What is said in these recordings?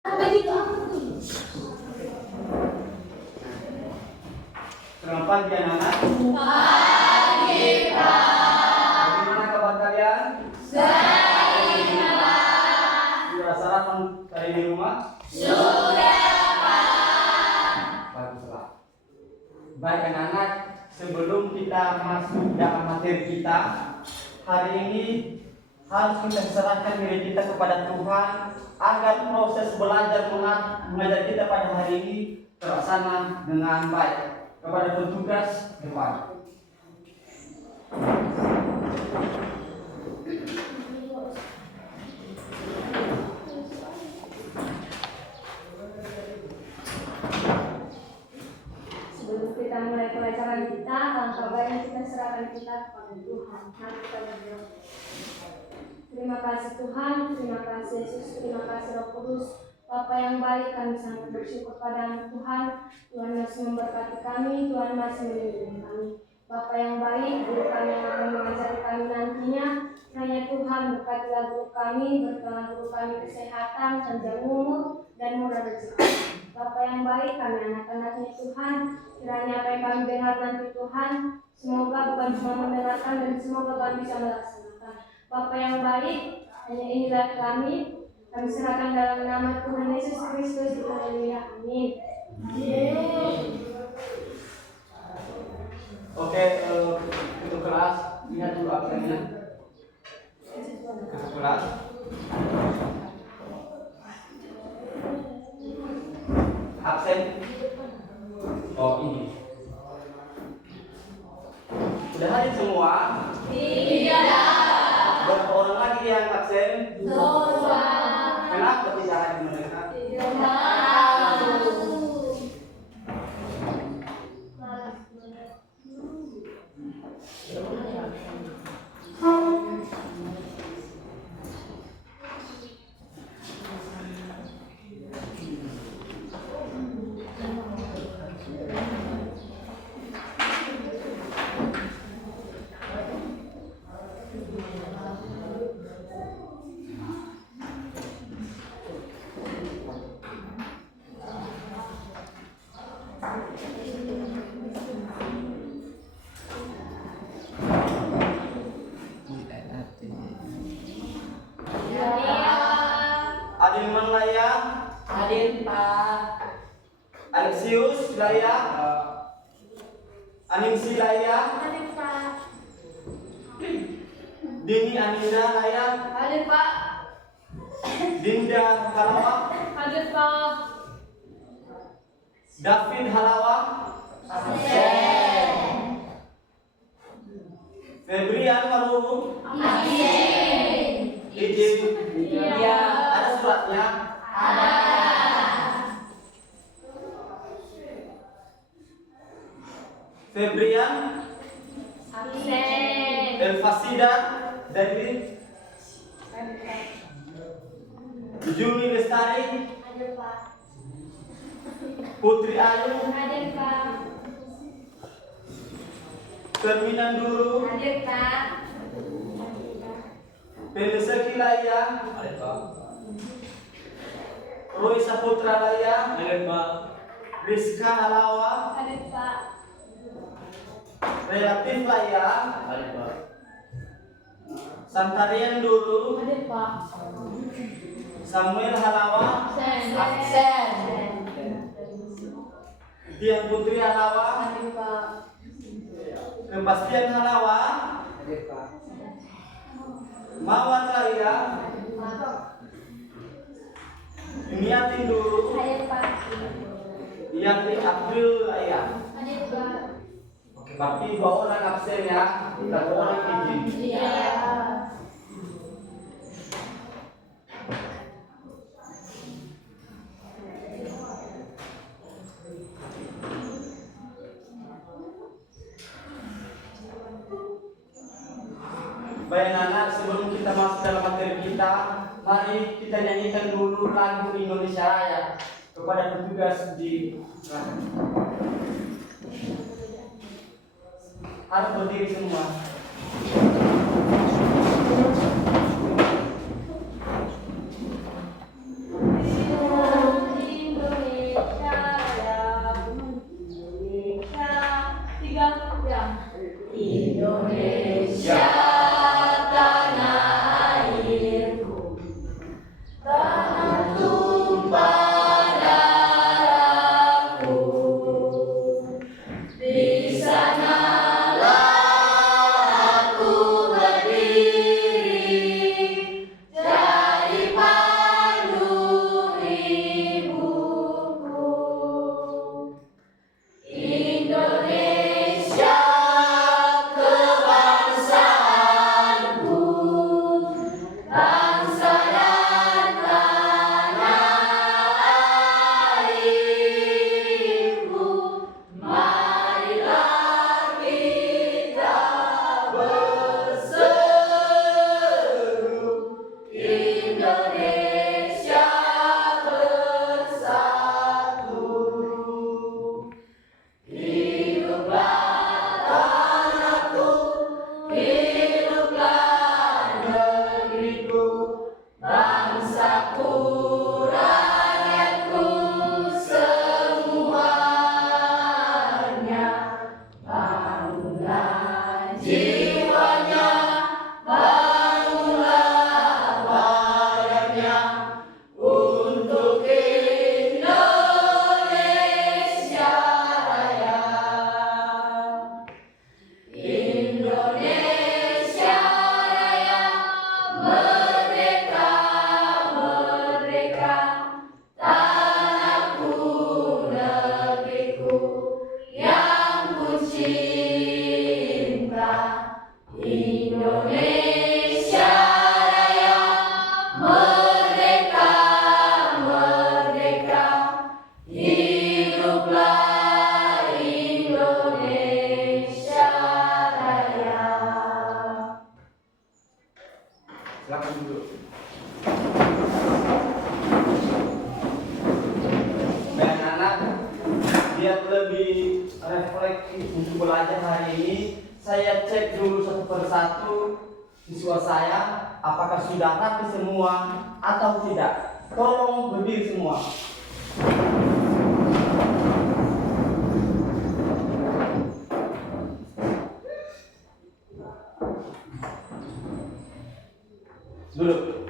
Selamat pagi anak-anak. Pagi, Pak. Bagaimana kabar kalian? Baik, Pak. Sudah sarapan tadi di rumah? Sudah, Pak. Baguslah. Baik anak-anak, sebelum kita masuk dalam materi kita, hari ini harus kita serahkan diri kita kepada Tuhan agar proses belajar mengajar kita pada hari ini terlaksana dengan baik. Kepada petugas depan. Sebelum kita mulai pelajaran kita, langkah baik kita serahkan kita kepada Tuhan. Mari kita berdoa. Terima kasih Tuhan, terima kasih Yesus, terima kasih Roh Kudus. Bapa yang baik, kami sangat bersyukur padamu Tuhan. Tuhan masih memberkati kami, Tuhan masih melindungi kami. Bapa yang baik, guru kami yang akan mengajari kami nantinya. Hanya Tuhan berkatilah guru kami, berkatilah guru kami kesehatan, panjang umur, dan murah rezeki. Bapa yang baik, kami anak-anaknya Tuhan. Kiranya apa yang kami dengar nanti Tuhan, semoga bukan cuma mendengarkan dan semoga kami bisa melaksanakan. Bapa yang baik, hanya inilah kami serahkan dalam nama Tuhan Yesus Kristus. Haleluya, amin. Oke, untuk kelas lihat dulu absennya. Untuk kelas. Absen. Oh ini. Sudah hadir semua? Tidak. Berapa orang lagi yang absen? Dua. Kenapa tidak hadir mereka? Tidak tahu. Adin Manlaya, Hadir, Pak. Alexius Laya, Aningsi Laya, Hadir Pak. Dini Aninda Laya, Hadir Pak. Dinda Halawa, Hadir Pak. David Halawa, Absen. Febrian Maruru, Absen. izin. Iya. Ada suratnya? Ada. Febrian, Absen. Elfasida, David, Juni Lestari, Hadir Pak. Putri Ayu, Hadir Pak. Terminan Duru, Hadir Pak. Peleseki Laya, Roy Saputra Laya, Rizka Halawa, Hadir Pak. Relatif Laya, Santarian Duru, Hadir Pak. Samuel Halawa, Absen. Dian Putri Halawa, Hadir Pak. Kepastian Halawa, Mawar Laya, Niatin Duru, Hadir Pak. Yati Abdul Laya. Hadir Pak. Berarti 2 orang absen ya, 1 orang izin. Iya. Baik anak, sebelum kita masuk dalam materi kita, mari kita nyanyikan dulu lagu Indonesia Raya kepada petugas di harus berdiri semua. Hadir refleksi untuk belajar hari ini, saya cek dulu satu persatu siswa saya, apakah sudah rapi semua atau tidak. Tolong berdiri semua. Duduk.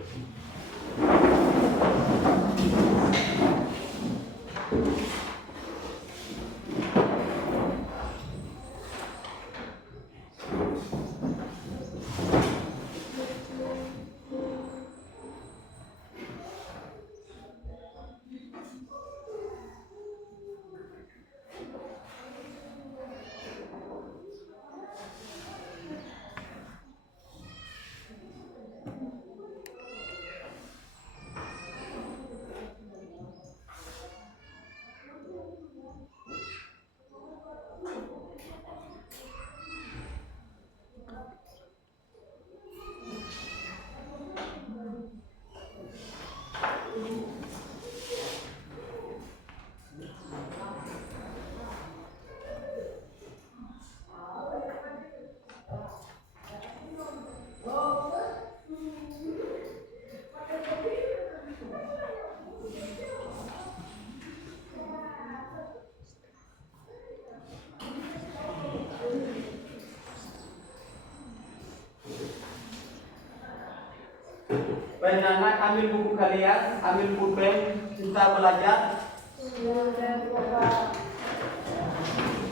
Baik anak, ambil buku kalian, ambil pulpen, kita belajar.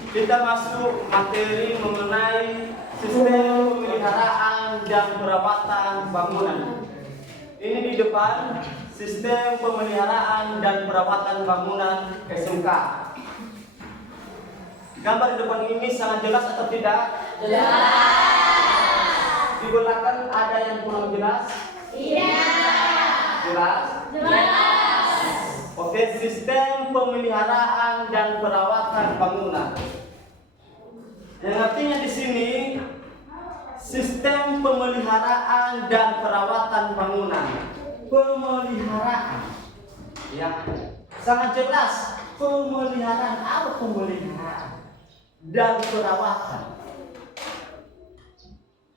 Kita masuk materi mengenai sistem pemeliharaan dan perawatan bangunan. Ini di depan, sistem pemeliharaan dan perawatan bangunan SMK. Gambar di depan ini sangat jelas atau tidak? Jelas. Di belakang ada yang kurang jelas? Jelas? Oke, sistem pemeliharaan dan perawatan bangunan. Yang artinya di sini sistem pemeliharaan dan perawatan bangunan. Pemeliharaan, ya, sangat jelas. Pemeliharaan, apa pemeliharaan dan perawatan?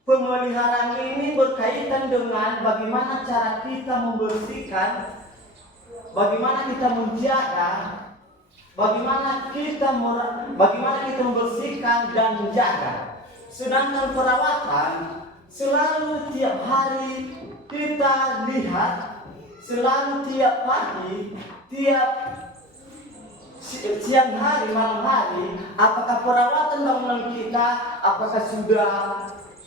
Pemeliharaan ini berkaitan dengan bagaimana cara kita membersihkan, bagaimana kita menjaga, bagaimana kita membersihkan dan menjaga. Sedangkan perawatan selalu tiap hari kita lihat, selalu tiap pagi, tiap siang hari, malam hari, apakah perawatan bangunan kita apakah sudah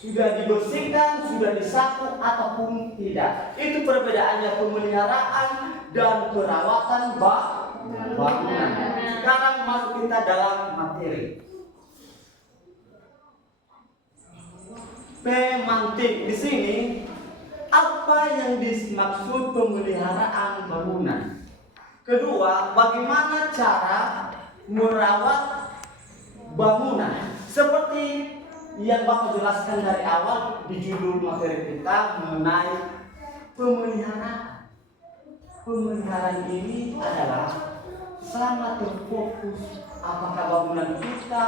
dibersihkan, sudah disapu ataupun tidak. Itu perbedaannya pemeliharaan dan perawatan bangunan. Sekarang masuk kita dalam materi. Pemantik di sini, apa yang dimaksud pemeliharaan bangunan? Kedua, bagaimana cara merawat bangunan? Seperti yang Bapak jelaskan dari awal di judul materi kita mengenai pemeliharaan. Pemeliharaan ini adalah sangat terfokus apakah bangunan kita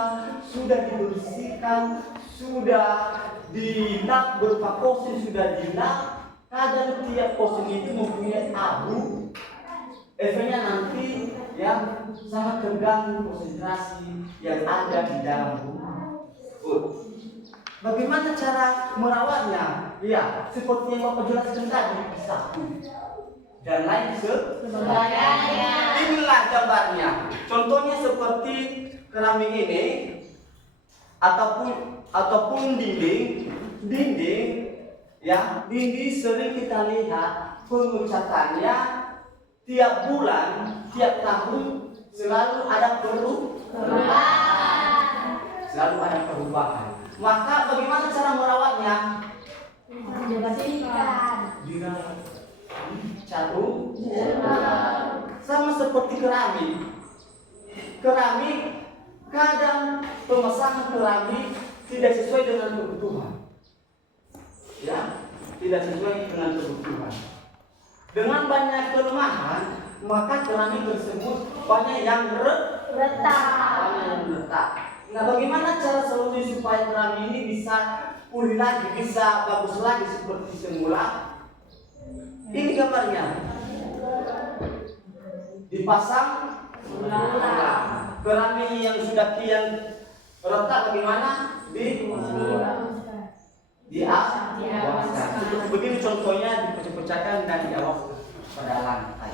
sudah dibersihkan, sudah dilap, berupa posing sudah dilap, kadang tiap posing itu mempunyai abu. Efeknya nanti yang sangat terganggu konsentrasi yang ada di dalam rumah. Bagaimana cara merawatnya? Ya, seperti yang Bapak jelaskan tadi, sapu dan lain sebagainya. Inilah gambarnya. Contohnya seperti keramik ini ataupun dinding, ya, dinding sering kita lihat pengecatannya tiap bulan, tiap tahun selalu ada perubahan. Maka bagaimana cara merawatnya? Dirawat, catur, sama seperti keramik. Keramik kadang pemasangan keramik tidak sesuai dengan kebutuhan. Ya, tidak sesuai dengan kebutuhan. Dengan banyak kelemahan, maka keramik tersebut banyak yang Retak. Tanah yang retak. Nah, bagaimana cara solusi supaya keramik ini bisa pulih lagi, bisa bagus lagi seperti semula? Ini gambarnya. Dipasang ulang. Keramik yang sudah kian retak bagaimana? Diawaskan. Seperti begini contohnya, dipecah-pecahkan dan diawaskan pada lantai.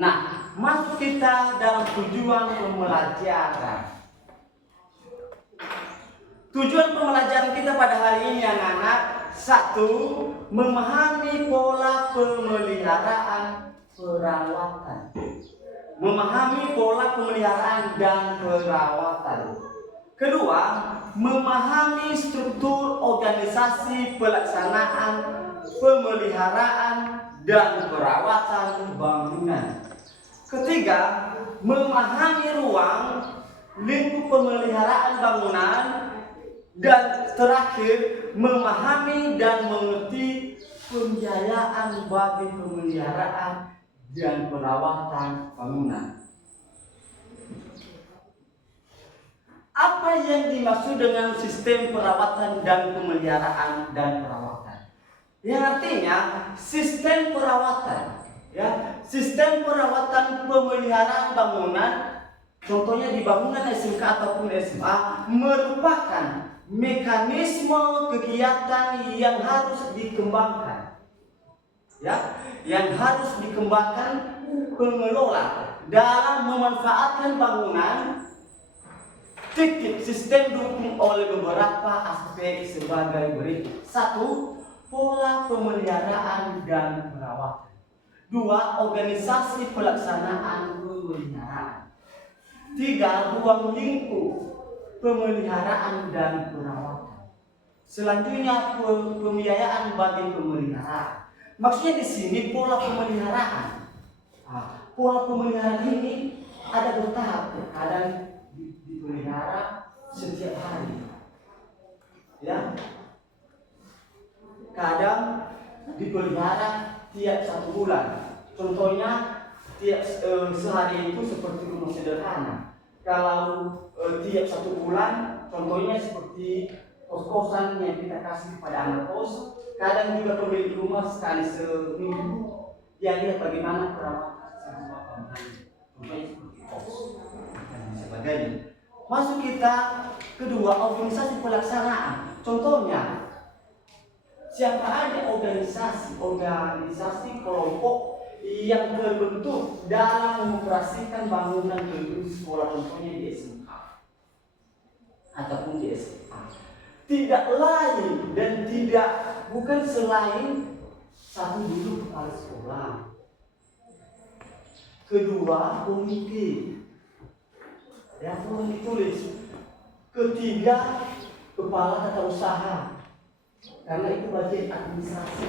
Nah, masuk kita dalam tujuan pembelajaran. Tujuan pembelajaran kita pada hari ini anak-anak, satu, memahami pola pemeliharaan perawatan. Memahami pola pemeliharaan dan perawatan. Kedua, memahami struktur organisasi pelaksanaan pemeliharaan dan perawatan bangunan. Ketiga, memahami ruang lingkup pemeliharaan bangunan. Dan terakhir, memahami dan mengerti pembiayaan bagi pemeliharaan dan perawatan bangunan. Apa yang dimaksud dengan sistem perawatan dan pemeliharaan dan perawatan? Yang artinya sistem perawatan, ya, sistem perawatan pemeliharaan bangunan, contohnya di bangunan SMK ataupun SMA, merupakan mekanisme kegiatan yang harus dikembangkan, ya, yang harus dikembangkan pengelola dalam memanfaatkan bangunan. Titik sistem dukung oleh beberapa aspek sebagai berikut. Satu, pola pemeliharaan dan perawatan. Dua, organisasi pelaksanaan pemeliharaan. Tiga, ruang lingkup pemeliharaan dan perawatan. Selanjutnya, pembiayaan bagi pemeliharaan. Maksudnya di sini pola pemeliharaan. Pola pemeliharaan ini ada bertahap. Kadang dipelihara setiap hari, ya. Kadang dipelihara tiap 1 bulan. Contohnya tiap sehari itu seperti rumah sederhana. Kalau tiap 1 bulan, contohnya seperti kos-kosan yang kita kasih kepada anak kos. Kadang juga pemilik rumah sekali seminggu dia lihat bagaimana perawatan sebuah bangunan, contohnya seperti kos dan sebagainya. Masuk kita kedua, organisasi pelaksanaan. Contohnya, siapa ada organisasi kelompok yang terbentuk dalam mengoperasikan bangunan gedung sekolah, contohnya di SMK ataupun di SMA. Tidak lain dan bukan selain satu, dulu kepala sekolah. Kedua, komite. Ya, perlu ditulis. Ketiga, kepala tata usaha, karena itu bagian administrasi.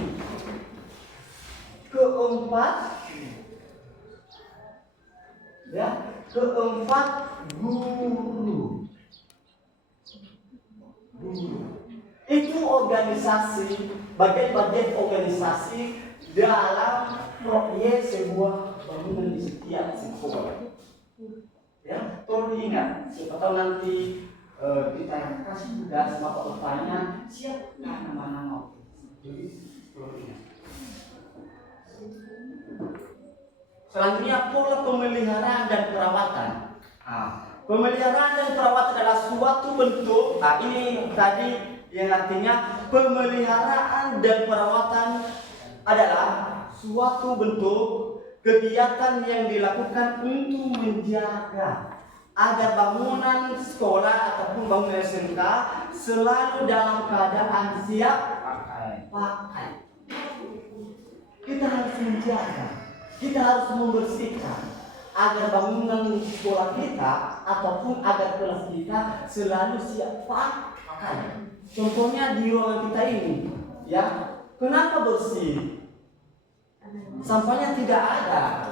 Keempat, guru. Itu organisasi, bagian-bagian organisasi dalam proyek sebuah bangunan di setiap sekolah. Ya, tolong diingat, siapa tahu nanti kita kasih tugas bapak-bapaknya, siap nama-nama. Jadi tolong ingat. Selanjutnya, pola pemeliharaan dan perawatan. Pemeliharaan dan perawatan adalah suatu bentuk. Ini tadi yang artinya pemeliharaan dan perawatan adalah suatu bentuk kegiatan yang dilakukan untuk menjaga agar bangunan sekolah ataupun bangunan SMK selalu dalam keadaan siap pakai. Kita harus menjaga, kita harus membersihkan agar bangunan sekolah kita ataupun agar kelas kita selalu siap pakai. Contohnya di ruangan kita ini, ya, kenapa bersih? Sampahnya tidak ada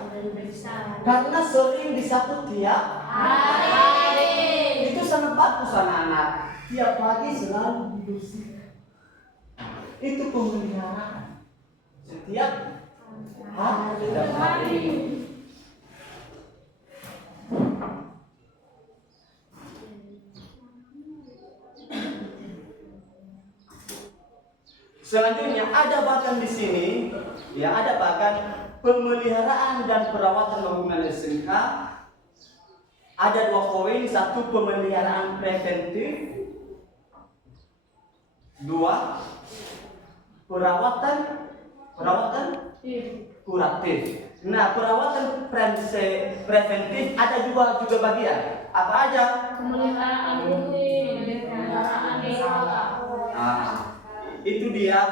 karena sering disapu tiap hari. Itu sangat bagus anak-anak, tiap pagi selalu dibersihkan. Itu pemeliharaan setiap hari. Selanjutnya ada bahkan di sini, ya ada bahkan pemeliharaan dan perawatan bangunan SMK. Ada 2 poin, 1 pemeliharaan preventif, 2 perawatan kuratif. Nah, perawatan preventif ada juga bagian. Apa aja? Pemeliharaan rutin, pemeliharaan desa. Itu dia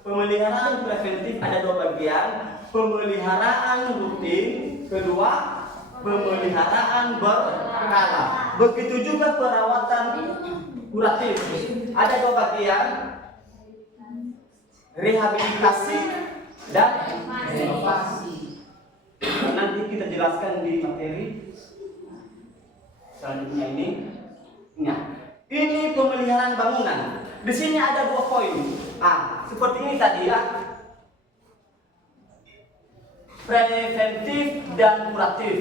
pemeliharaan preventif ada 2 bagian, pemeliharaan rutin, kedua pemeliharaan berkala. Begitu juga perawatan kuratif ada 2 bagian, rehabilitasi dan renovasi. Nanti kita jelaskan di materi selanjutnya ini. Nah, ini pemeliharaan bangunan. Di sini ada 2 poin. Seperti ini tadi ya. Preventif dan kuratif.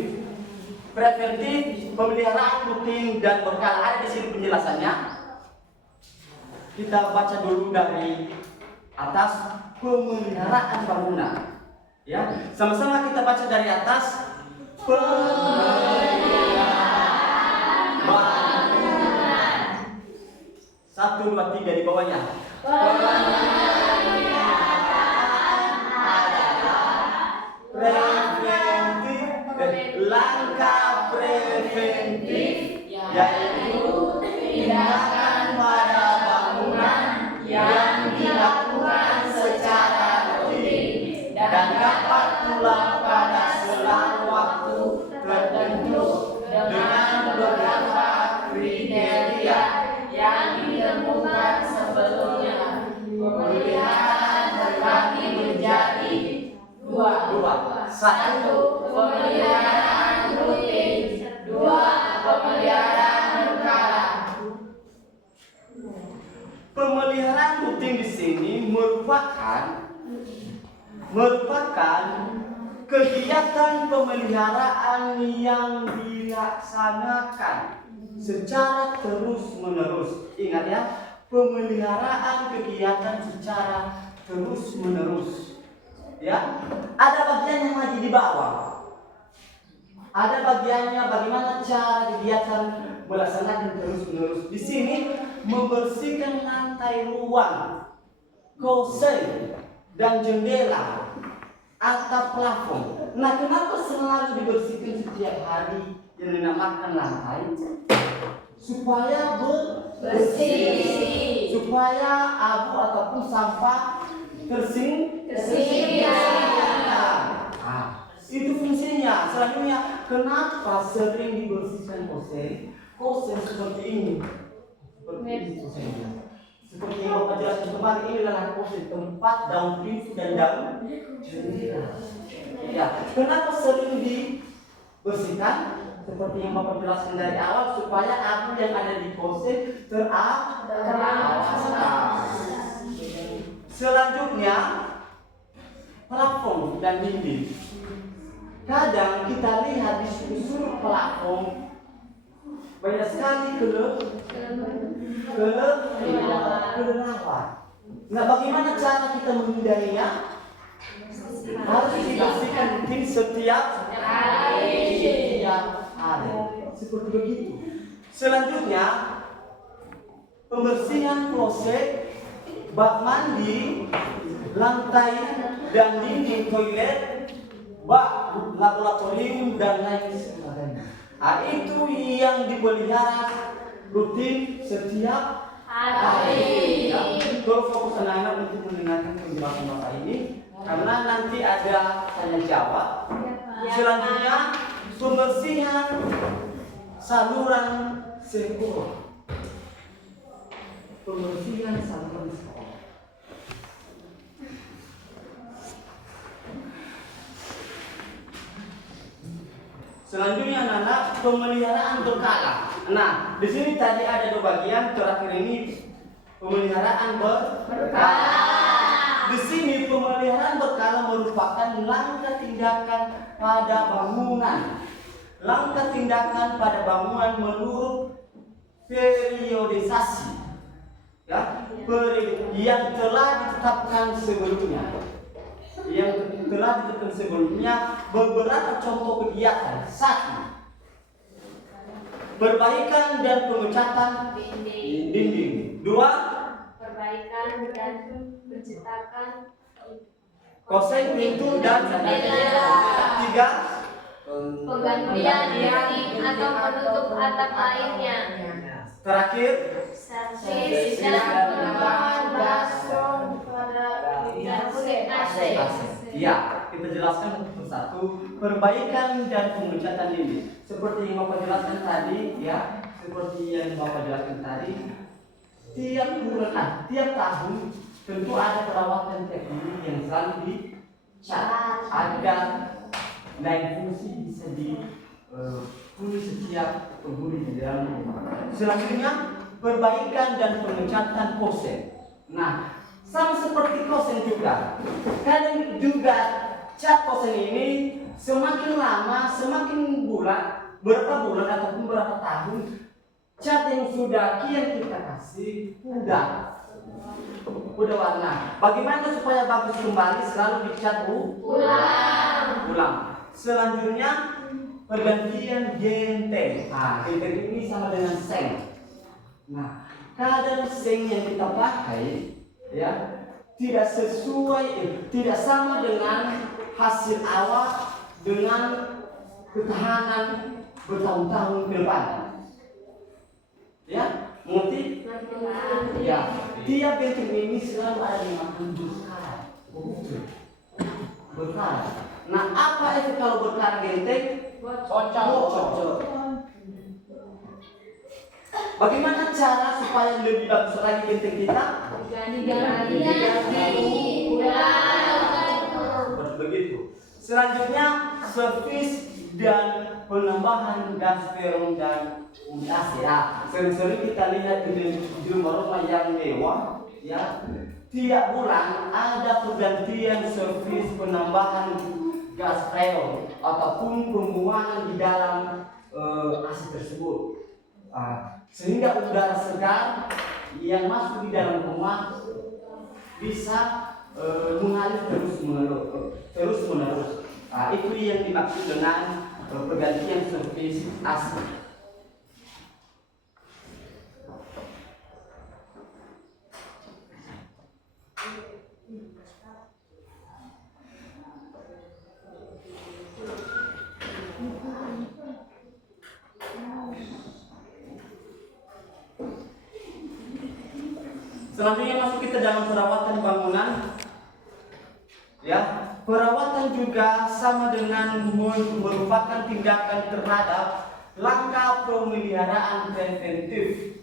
Preventif, pemeliharaan rutin dan berkala. Ada di sini penjelasannya. Kita baca dulu dari atas, pemeliharaan bangunan. Ya, sama-sama kita baca dari atas. Pemeliharaan bangunan. 1, 2, 3 di bawahnya. Preventif, langkah preventif yaitu tindakan pada bangunan yang dilakukan secara rutin dan dapat diulang pada selang waktu tertentu dengan beberapa kriteria yang ditemukan sebelumnya. Pemeliharaan terbagi menjadi 2. 1. Pemeliharaan rutin, 2. Pemeliharaan berkala. Pemeliharaan rutin di sini merupakan kegiatan pemeliharaan yang dilaksanakan secara terus-menerus. Ingat ya, pemeliharaan kegiatan secara terus-menerus. Ya, ada bagian yang lagi di bawah. Ada bagiannya bagaimana cara kegiatan melaksanakan terus-menerus. Di sini membersihkan lantai ruang, kursi dan jendela, atap plafon. Nah, kenapa selalu dibersihkan setiap hari yang dinamakan lantai? Supaya bersih, supaya abu ataupun sampah tersingkir. Itu fungsinya. Selanjutnya, kenapa sering dibersihkan kosen? Kosen seperti ini. Seperti yang Bapak jelaskan kemarin, ini adalah kosen, tempat daun pintu dan daun jendela. Ya, kenapa sering dibersihkan? Seperti yang Bapak jelaskan dari awal, supaya abu yang ada di kosen terawas. Selanjutnya, plafon dan dinding. Kadang kita lihat di sudut plafon banyak sekali kelelawar. Nah, bagaimana cara kita menghindarinya? Harus dibersihkan rutin setiap hari. Seperti begitu. Selanjutnya, pembersihan kloset, bak mandi, lantai dan dinding toilet, bak laboratorium dan lain sebagainya. Itu yang dipelihara rutin setiap hari. Ya, tolong fokus anak-anak untuk mendengarkan penjelasan Bapak ini, karena nanti ada tanya jawab. Selanjutnya, pembersihan saluran sekolah. Pembersihan saluran sekolah. Selanjutnya anak-anak, pemeliharaan berkala. Nah, di sini tadi ada 2 bagian, terakhir ini pemeliharaan berkala. Di sini pemeliharaan berkala merupakan langkah tindakan pada bangunan. Langkah tindakan pada bangunan menurut periodisasi, ya, yang telah ditetapkan sebelumnya. Beberapa contoh kegiatan. 1. Perbaikan dan pengecatan dinding. 2. Perbaikan dan pencetakan Koseng pintu dan jendela. 3. penggantian dinding atau penutup atap lainnya. Terakhir, Servis dan penambahan bathroom dan unit AC. ya, kita jelaskan satu persatu. Perbaikan dan pengecatan dinding. Seperti yang Bapak jelaskan tadi, ya, tiap bulan, tiap tahun tentu ada perawatan teknik yang selalu dicat agar lain fungsi bisa dipenuhi setiap penghuni di dalam rumah. Selanjutnya, perbaikan dan pengecatan kosen. Nah, sama seperti kosen juga. Kadang juga cat kosen ini semakin lama, semakin bulan, berapa bulan ataupun berapa tahun, cat yang sudah kian kita kasih udah warna. Bagaimana supaya bagus kembali? Selalu dicat ulang. Selanjutnya, pergantian genteng. Nah, genteng ini sama dengan seng. Nah, kadang seng yang kita pakai, ya, tidak sama dengan hasil awal dengan ketahanan bertahun-tahun ke depan. Ya, mengerti? Ya, tiap genteng ini selalu ada dimakan berkarat. Nah, apa itu kalau berkarat genteng? Bocor. Bagaimana cara supaya lebih bagus lagi genteng kita? Diganti ulang. Begitu. Selanjutnya, servis dan penambahan gas peron dan unit AC. Sering-sering kita lihat di rumah-rumah yang mewah, ya, tiap bulan ada pergantian servis penambahan gas peron ataupun pembuangan di dalam AC tersebut, sehingga udara segar yang masuk di dalam rumah bisa mengalir terus menerus. Itu yang dimaksud dengan pergantian servis AC. Selanjutnya masuk kita dalam perawatan bangunan. Ya, perawatan juga sama dengan merupakan tindakan terhadap langkah pemeliharaan preventif,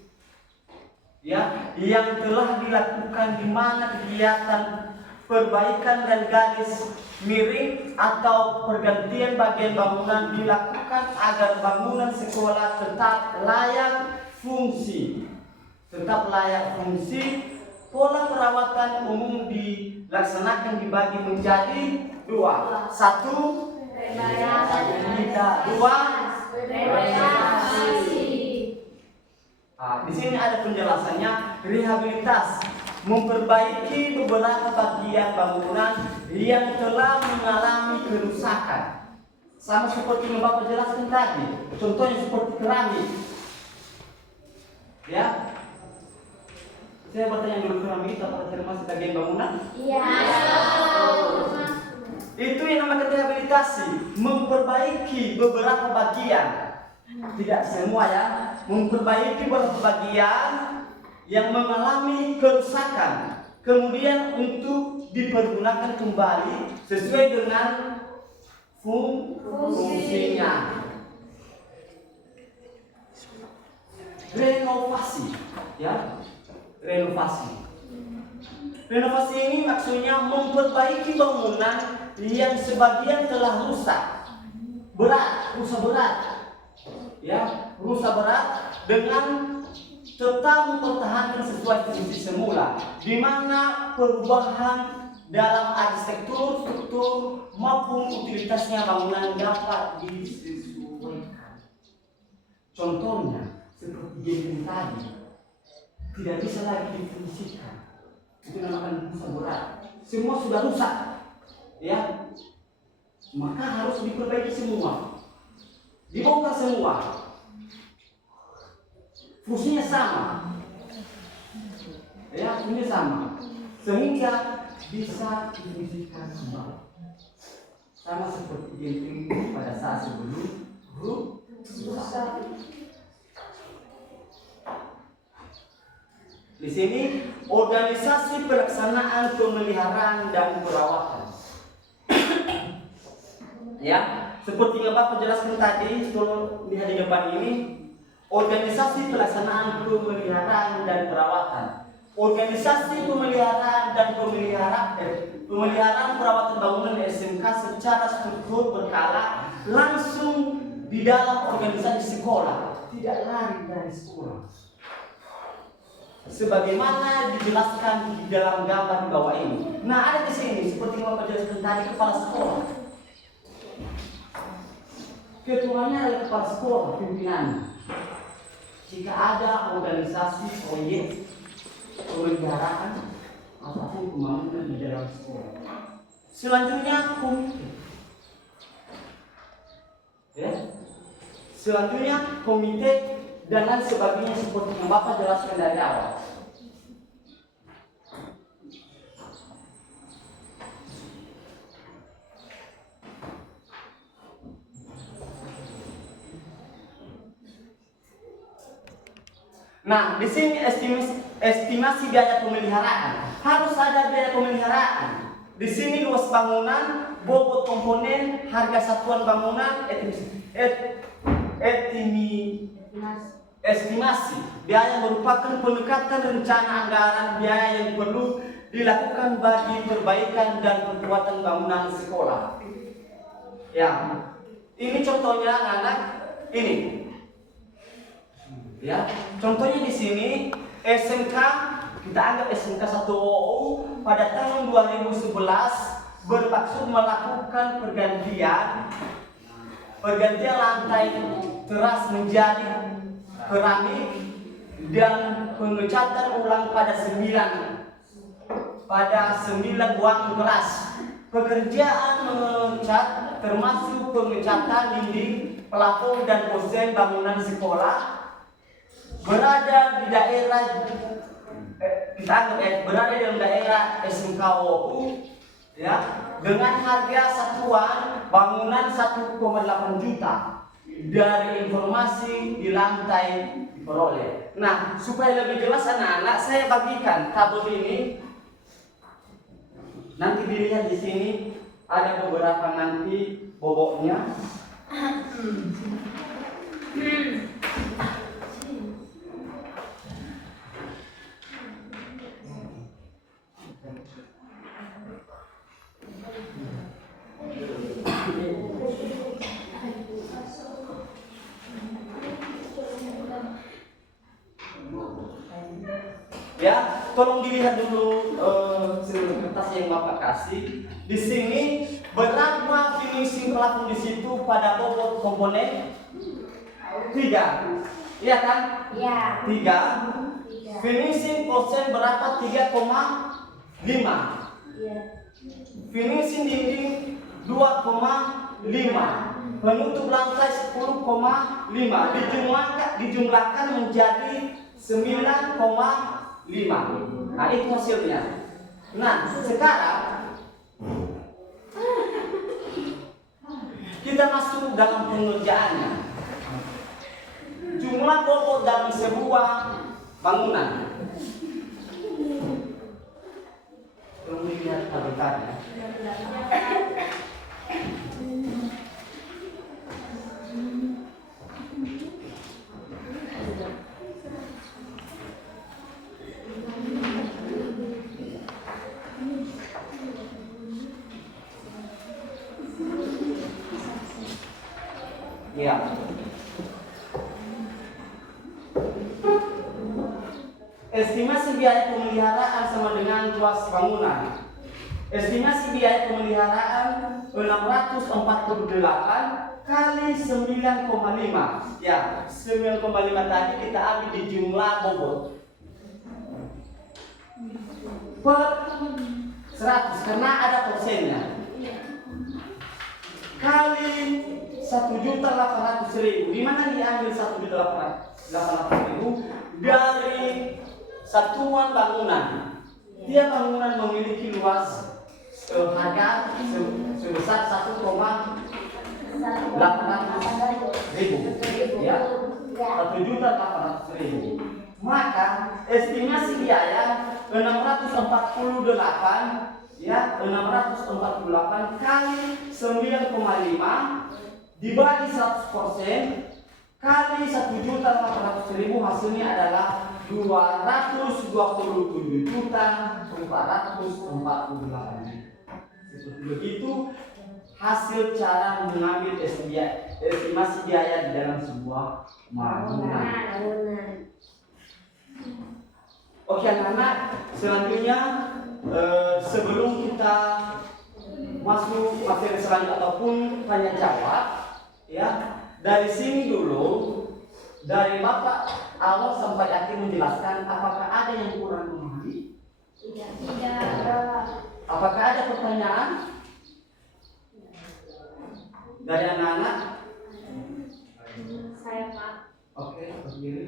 ya, yang telah dilakukan di mana kegiatan perbaikan dan garis miring atau pergantian bagian bangunan dilakukan agar bangunan sekolah tetap layak fungsi. Pola perawatan umum dilaksanakan dibagi menjadi 2. 1. Renovasi. Di sini ada penjelasannya. Rehabilitasi, memperbaiki beberapa bagian bangunan yang telah mengalami kerusakan. Sama seperti yang Bapak jelaskan tadi. Contohnya seperti keramik. Ya. Saya bertanya dulu, keramik itu apakah termasuk bagian bangunan? Iya. Itu yang namanya rehabilitasi, memperbaiki beberapa bagian. Tidak semua, ya. Memperbaiki beberapa bagian yang mengalami kerusakan, kemudian untuk dipergunakan kembali sesuai dengan fungsinya. Renovasi, ya. Renovasi ini maksudnya memperbaiki bangunan yang sebagian telah rusak berat, ya, rusak berat dengan tetap mempertahankan sesuai fungsi semula, di mana perubahan dalam arsitektur, struktur maupun utilitasnya bangunan dapat disesuaikan. Contohnya seperti game tadi tidak bisa lagi difungsikan. Itu namanya rusak berat. Semua sudah rusak, ya. Maka harus diperbaiki semua, dibongkar semua. Fungsinya sama, ya, fungsinya sama, sehingga bisa difungsikan kembali. Sama seperti genting pada saat sebelum rusak. Di sini organisasi pelaksanaan pemeliharaan dan perawatan. Ya, seperti yang Bapak jelaskan tadi, tolong lihat di depan ini, organisasi pelaksanaan pemeliharaan dan perawatan. Organisasi pemeliharaan dan pemeliharaan perawatan bangunan SMK secara struktur berkala langsung di dalam organisasi sekolah, tidak lari dari sekolah. Sebagaimana dijelaskan di dalam gambar di bawah ini. Nah, ada di sini seperti yang Bapak jelaskan tadi, kepala sekolah. Ketuanya adalah kepala sekolah, pimpinan. Jika ada organisasi proyek pemeliharaan ataupun pembangunan di dalam sekolah, selanjutnya komite. Ya, selanjutnya komite dan lain sebagainya seperti yang Bapak jelaskan dari awal. Nah, di sini estimasi biaya pemeliharaan. Harus ada biaya pemeliharaan. Di sini luas bangunan, bobot komponen, harga satuan bangunan, estimasi biaya merupakan pendekatan rencana anggaran biaya yang perlu dilakukan bagi perbaikan dan perkuatan bangunan sekolah. Ya, ini contohnya anak ini. Ya, contohnya di sini SMK, kita anggap SMK 1 OU pada tahun 2011 bermaksud melakukan pergantian lantai teras menjadi keramik dan pengecatan ulang pada 9 ruang kelas. Pekerjaan mengecat termasuk pengecatan dinding, plafon dan posen bangunan sekolah berada di daerah berada dalam daerah SMKOU, ya, dengan harga satuan bangunan 1,8 juta dari informasi di lantai diperoleh. Nah, supaya lebih jelas anak-anak, saya bagikan tabel ini. Nanti dilihat di sini ada beberapa nanti bobotnya. Ya, tolong dilihat dulu kertas yang Bapak kasih. Di sini berapa finishing plafon di situ pada bobot komponen? 3. Iya kan? Iya. 3. Finishing persen berapa? 3,5. Iya. Finishing dinding 2,5. Penutup lantai 10,5. Dijumlahkan menjadi 9,5. Nah, itu hasilnya. Nah, sekarang kita masuk dalam pengerjaannya. Jumlah bobot dalam sebuah bangunan. Tolong lihat tabelnya. Ya. Estimasi biaya pemeliharaan sama dengan luas bangunan. Estimasi biaya pemeliharaan 648 kali 9,5. Ya, 9,5 tadi kita ambil di jumlah bobot per 100 karena ada persennya. Kali 1.800.000. Di mana diambil 1.800.000? Dari satuan bangunan. Tiap bangunan memiliki luas harga sebesar 1.800.000. Ya, 1.800.000. Maka estimasi biaya 648 ya 648 kali 9,5 dibagi 100% kali 1.800.000 hasilnya adalah 227.448. Seperti begitu hasil cara mengambil estimasi biaya di dalam sebuah bangunan. Oke anak-anak, selanjutnya sebelum kita masuk materi selanjutnya ataupun tanya jawab, ya dari sini dulu dari Bapak awal sampai akhir menjelaskan apakah ada yang kurang memahami? Tidak. Apakah ada pertanyaan dari anak-anak? Saya Pak. Oke, berdiri.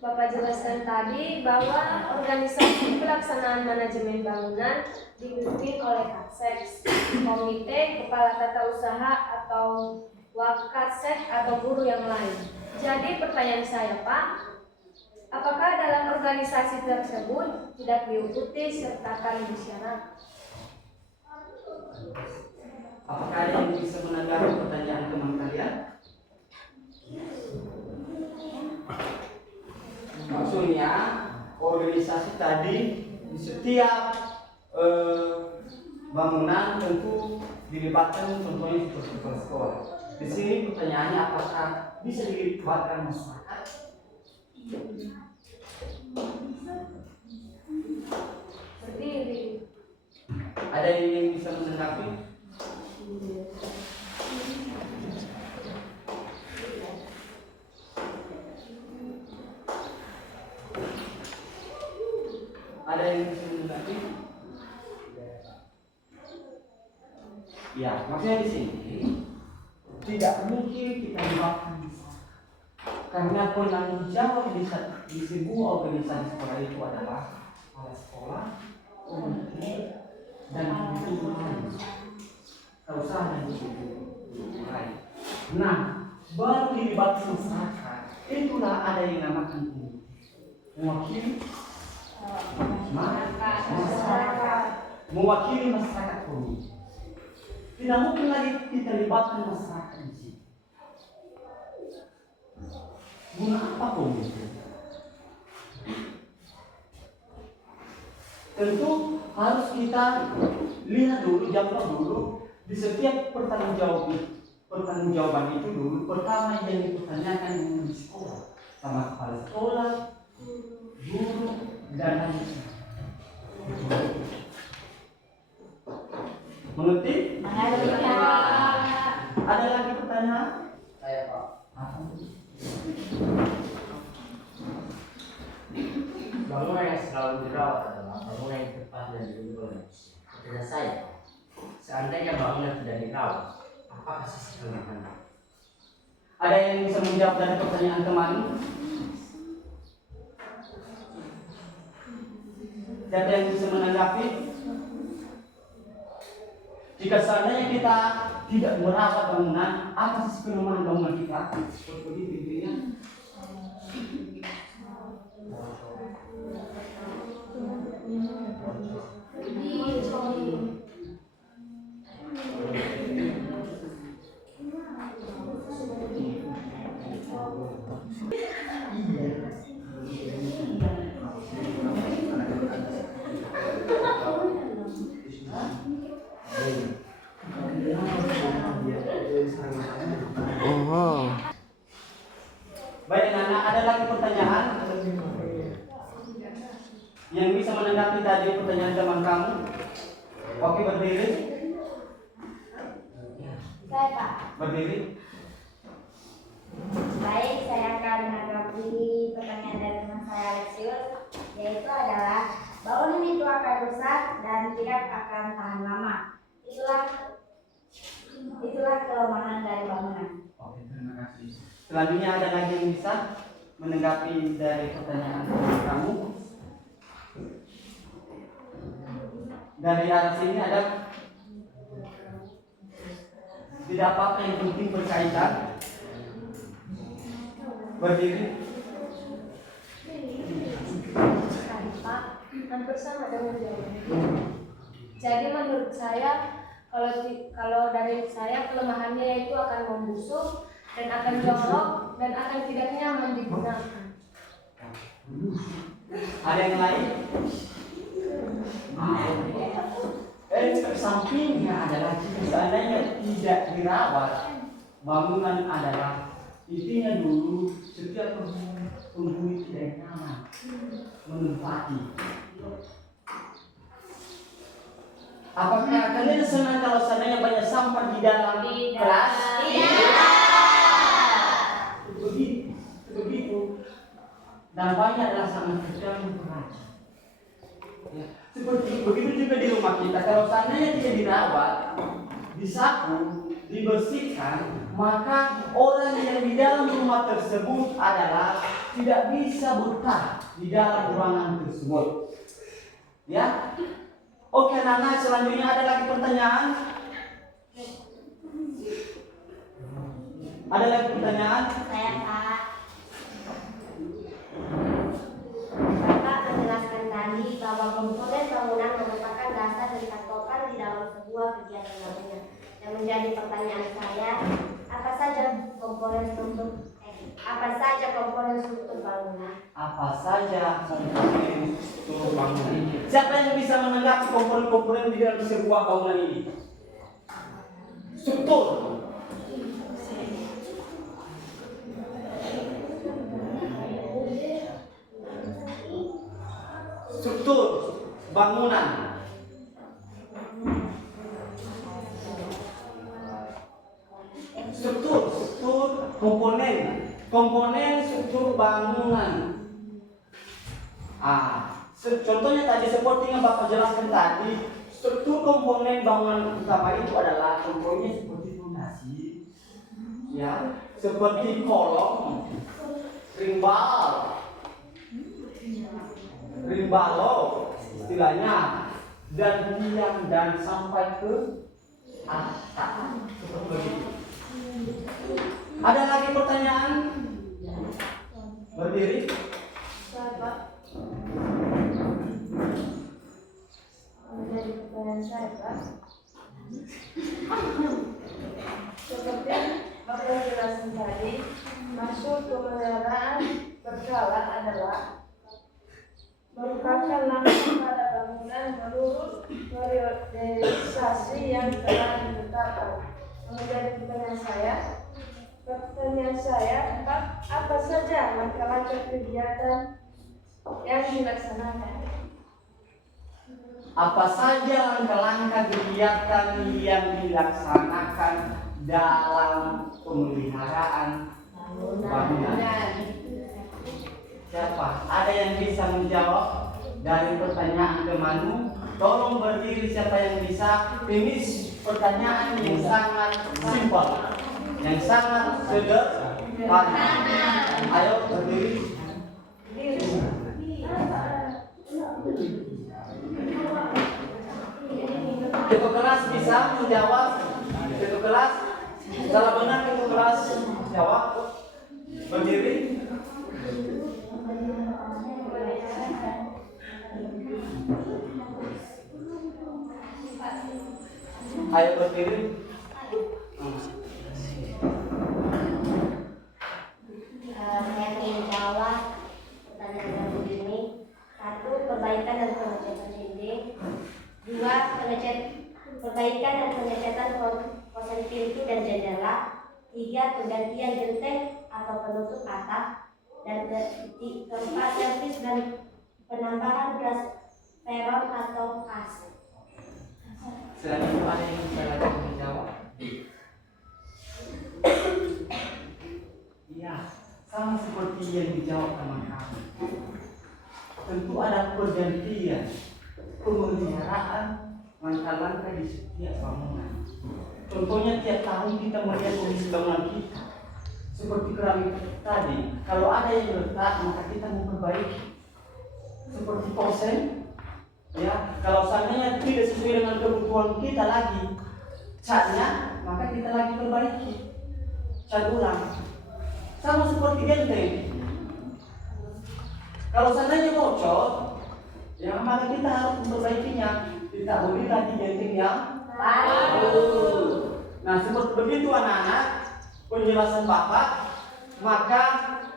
Bapak jelaskan tadi bahwa organisasi pelaksanaan manajemen bangunan dipimpin oleh Kaseks, komite, kepala tata usaha atau wakasek atau guru yang lain. Jadi pertanyaan saya Pak, apakah dalam organisasi tersebut tidak diikuti sertakan di syarat? Apakah ada yang bisa menanggapi pertanyaan teman kalian? Maksudnya organisasi tadi di setiap bangunan tentu dilibatkan contohnya seperti sekolah. Di sini pertanyaannya apakah bisa dilibatkan masyarakat? Berdiri. Ada yang bisa menanggapi? Ada yang bisa menanggapi? Ya, maksudnya di sini tidak mungkin kita libatkan karena penanggung jawab di sebuah organisasi sekolah itu adalah kepala sekolah, komite, dan individu lain. Usaha dan individu lain. Nah, baru dilibatkan masyarakat. Itulah ada yang namakan mewakili masyarakat, mewakili masyarakat komite. Tidak mungkin lagi kita libatkan masyarakat di sini. Guna apa komite? Tentu harus kita lihat dulu, jawab dulu di setiap pertanggungjawaban itu dulu. Pertama yang dipertanyakan di sekolah sama kepala sekolah, guru, dan lain-lain. Mengerti? Ada lagi pertanyaan? Saya Pak. Bangunan yang selalu dirawat adalah bangunan yang tepat dan diduduki oleh manusia. Pertanyaan saya, seandainya bangunan tidak dirawat, apakah sisi kelemahannya? Ada yang bisa menjawab dari pertanyaan teman? Siapa yang bisa menanggapi? Jika seandainya kita tidak merawat bangunan, apa sih kelemahan bangunan kita? Seperti itu intinya. menjadi pertanyaan teman kamu? Oke, berdiri. Saya Pak. Berdiri. Baik, saya akan menanggapi pertanyaan dari teman saya Alexius, yaitu adalah bangunan itu akan rusak dan tidak akan tahan lama. Itulah kelemahan dari bangunan. Oke, terima kasih. Selanjutnya ada lagi yang bisa menanggapi dari pertanyaan kamu? Dari arah sini ada tidak apa-apa, yang penting berkaitan. Berdiri. Pak, hampir sama dengan jawabannya. Jadi menurut saya, kalau dari saya kelemahannya itu akan membusuk dan akan jorok dan akan tidak nyaman digunakan. Ada yang lain? Sampingnya adalah jika seandainya tidak dirawat, bangunan adalah intinya dulu setiap penghuni tidak nyaman menempati. Apakah kalian senang kalau seandainya banyak sampah di dalam kelas? Begitu. Dan banyak adalah sangat terganggu pelajar. Ya. Seperti begitu juga di rumah kita. Kalau seandainya tidak dirawat, disapu, dibersihkan, maka orang yang di dalam rumah tersebut adalah tidak bisa betah di dalam ruangan tersebut. Ya. Oke, Nana, selanjutnya ada lagi pertanyaan? Ada lagi pertanyaan? Saya Pak. Bapak menjelaskan tadi bahwa komponen bangunan merupakan dasar dan patokan di dalam sebuah kegiatan bangunan. Dan menjadi pertanyaan saya, apa saja komponen struktur bangunan? Apa saja komponen struktur bangunan ini? Siapa yang bisa menanggapi komponen-komponen di dalam sebuah bangunan ini? Struktur. Struktur bangunan. Struktur komponen struktur bangunan. Contohnya tadi seperti yang Bapak jelaskan tadi, struktur komponen bangunan utama itu adalah contohnya seperti fondasi, ya, seperti kolom, rimbalo istilahnya, dan tiang dan sampai ke atap seperti itu. Ada lagi pertanyaan? Berdiri. Pak. Menjadi pertanyaan saya, Pak. Seperti Bapak jelaskan tadi, maksud pemeliharaan berkala adalah merupakan langkah pada bangunan menurut priorisasi yang telah ditetapkan. Menjadi pertanyaan saya, apa saja langkah-langkah kegiatan yang dilaksanakan? Apa saja langkah-langkah kegiatan yang dilaksanakan dalam pemeliharaan bangunan? Siapa? Ada yang bisa menjawab dari pertanyaan temanmu? Tolong berdiri siapa yang bisa. Ini pertanyaan yang sangat simpel, yang sangat sederhana. Ayo berdiri. Ketua kelas bisa menjawab. Ketua kelas, salah benar ketua kelas jawab. Berdiri. Ayo berdiri. Saya ingin jawab pertanyaan yang begini. 1. Perbaikan dan pengecatan dinding. 2. Perbaikan dan pengecatan kosen pintu dan jendela. 3. Penggantian genteng atau penutup atap. Dan 4. Servis dan penambahan gas peron atau kasih. Selain itu ada yang bisa lagi menjawab? Iya, sama seperti yang dijawab sama kamu. Tentu ada pergantian, pemeliharaan langkah-langkah di setiap bangunan. Contohnya tiap tahun kita melihat kondisi bangunan kita. Seperti keramik tadi, kalau ada yang retak maka kita memperbaiki. Seperti posen, ya, kalau seandainya tidak sesuai dengan kebutuhan kita lagi catnya, maka kita lagi perbaiki, cat ulang. Sama seperti genteng, kalau seandainya bocor, ya maka kita harus memperbaikinya. Tidak boleh lagi genteng yang baru. Nah seperti begitu anak-anak, penjelasan Bapak, maka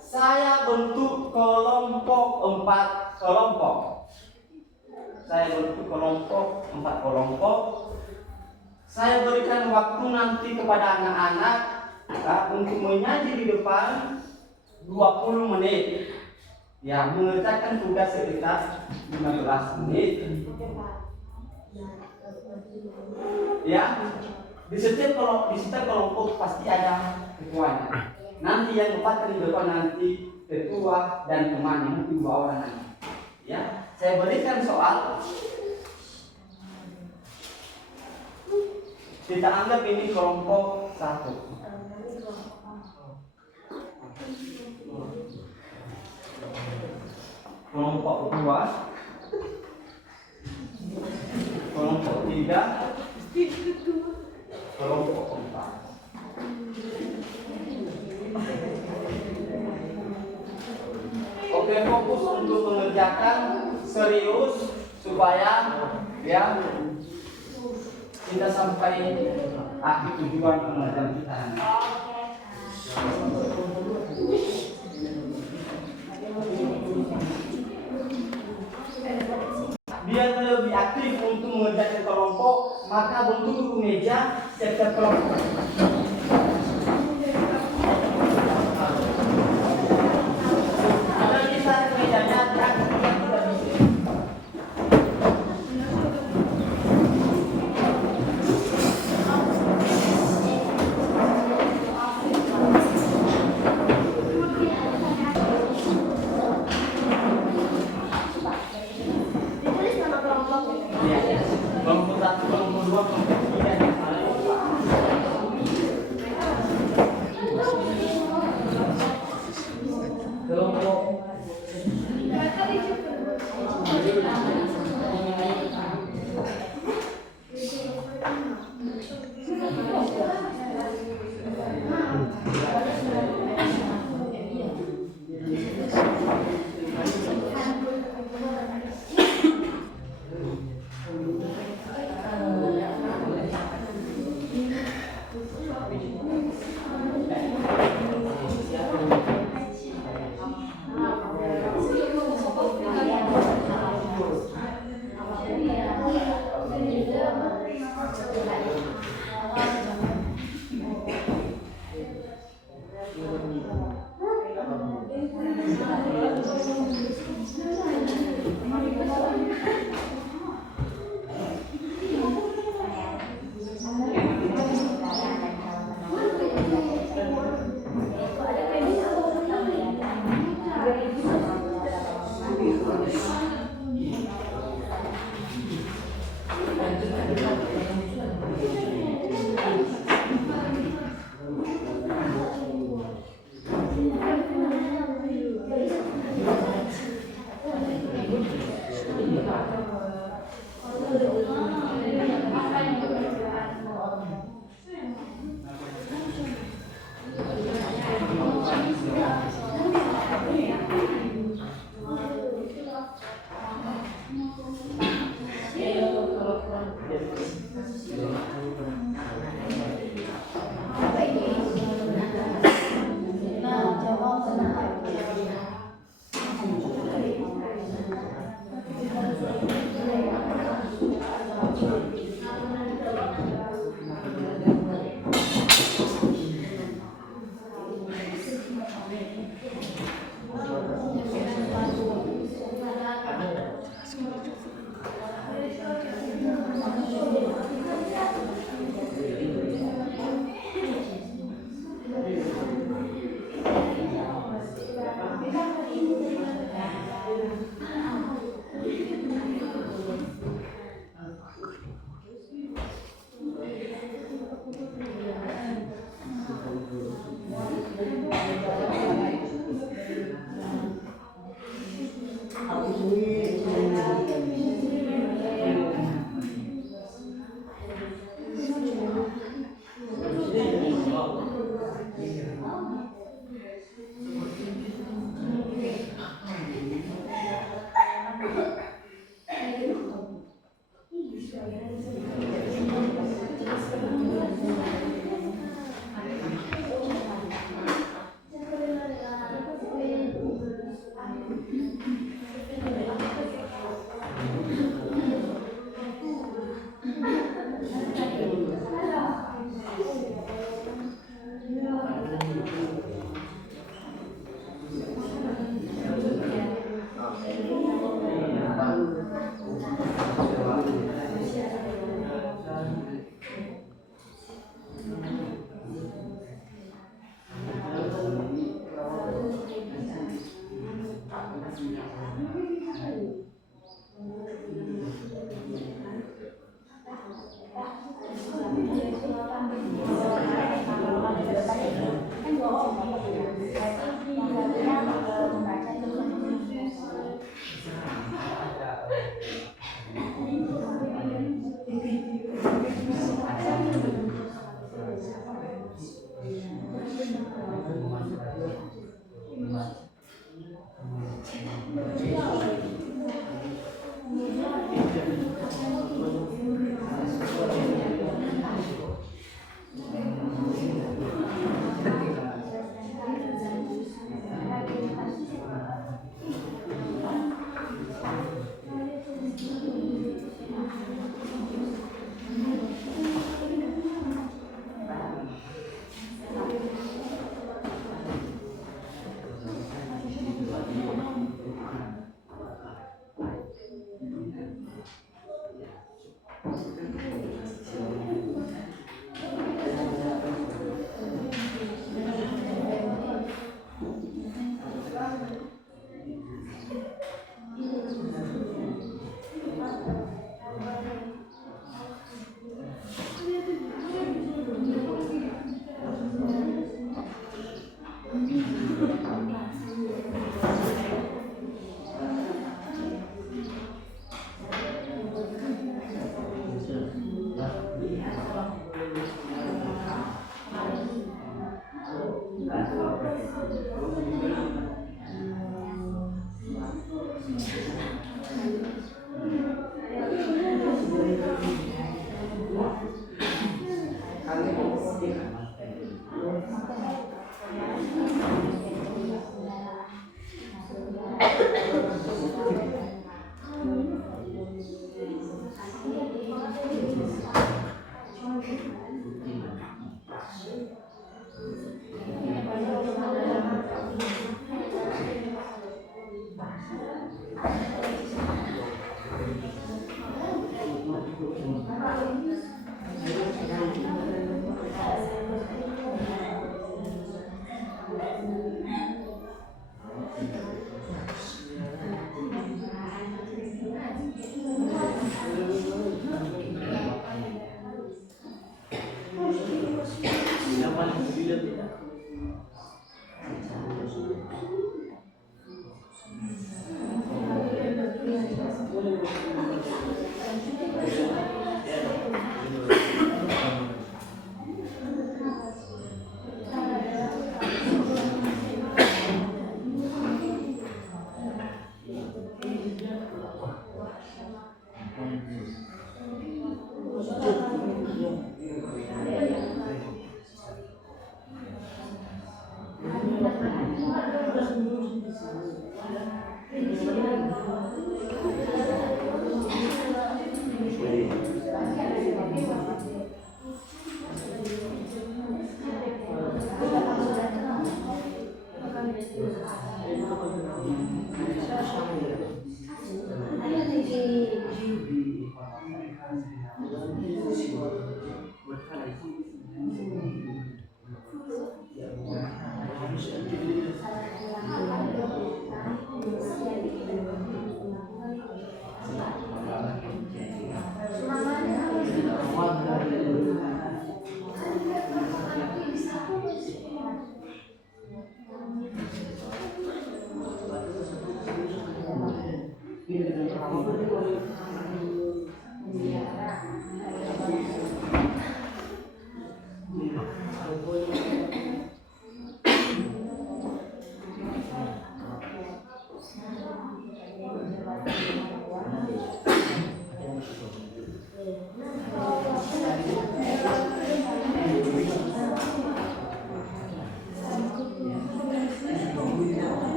saya bentuk kelompok 4 kelompok. Saya bentuk kelompok 4 kelompok. Saya berikan waktu nanti kepada anak-anak untuk menyaji di depan 20 menit. Ya, mengerjakan tugas sekitar 15 menit. Ya, di setiap kelompok pasti ada ketuanya. Nanti yang empat di depan nanti ketua dan temannya, mungkin 2 orang nanti. Ya, saya berikan soal. Kita anggap ini kelompok 1. Kelompok 2, kelompok 3, kelompok 4. Oke, fokus untuk mengerjakan serius supaya ya kita sampai akhir tujuan pengajaran kita. Biar lebih aktif untuk mengerjakan kelompok, maka bentuk buku meja setiap kelompok. Ada bisa mejanya diaktifkan tidak bisa. Kelompok 1, kelompok 2, kelompok 3.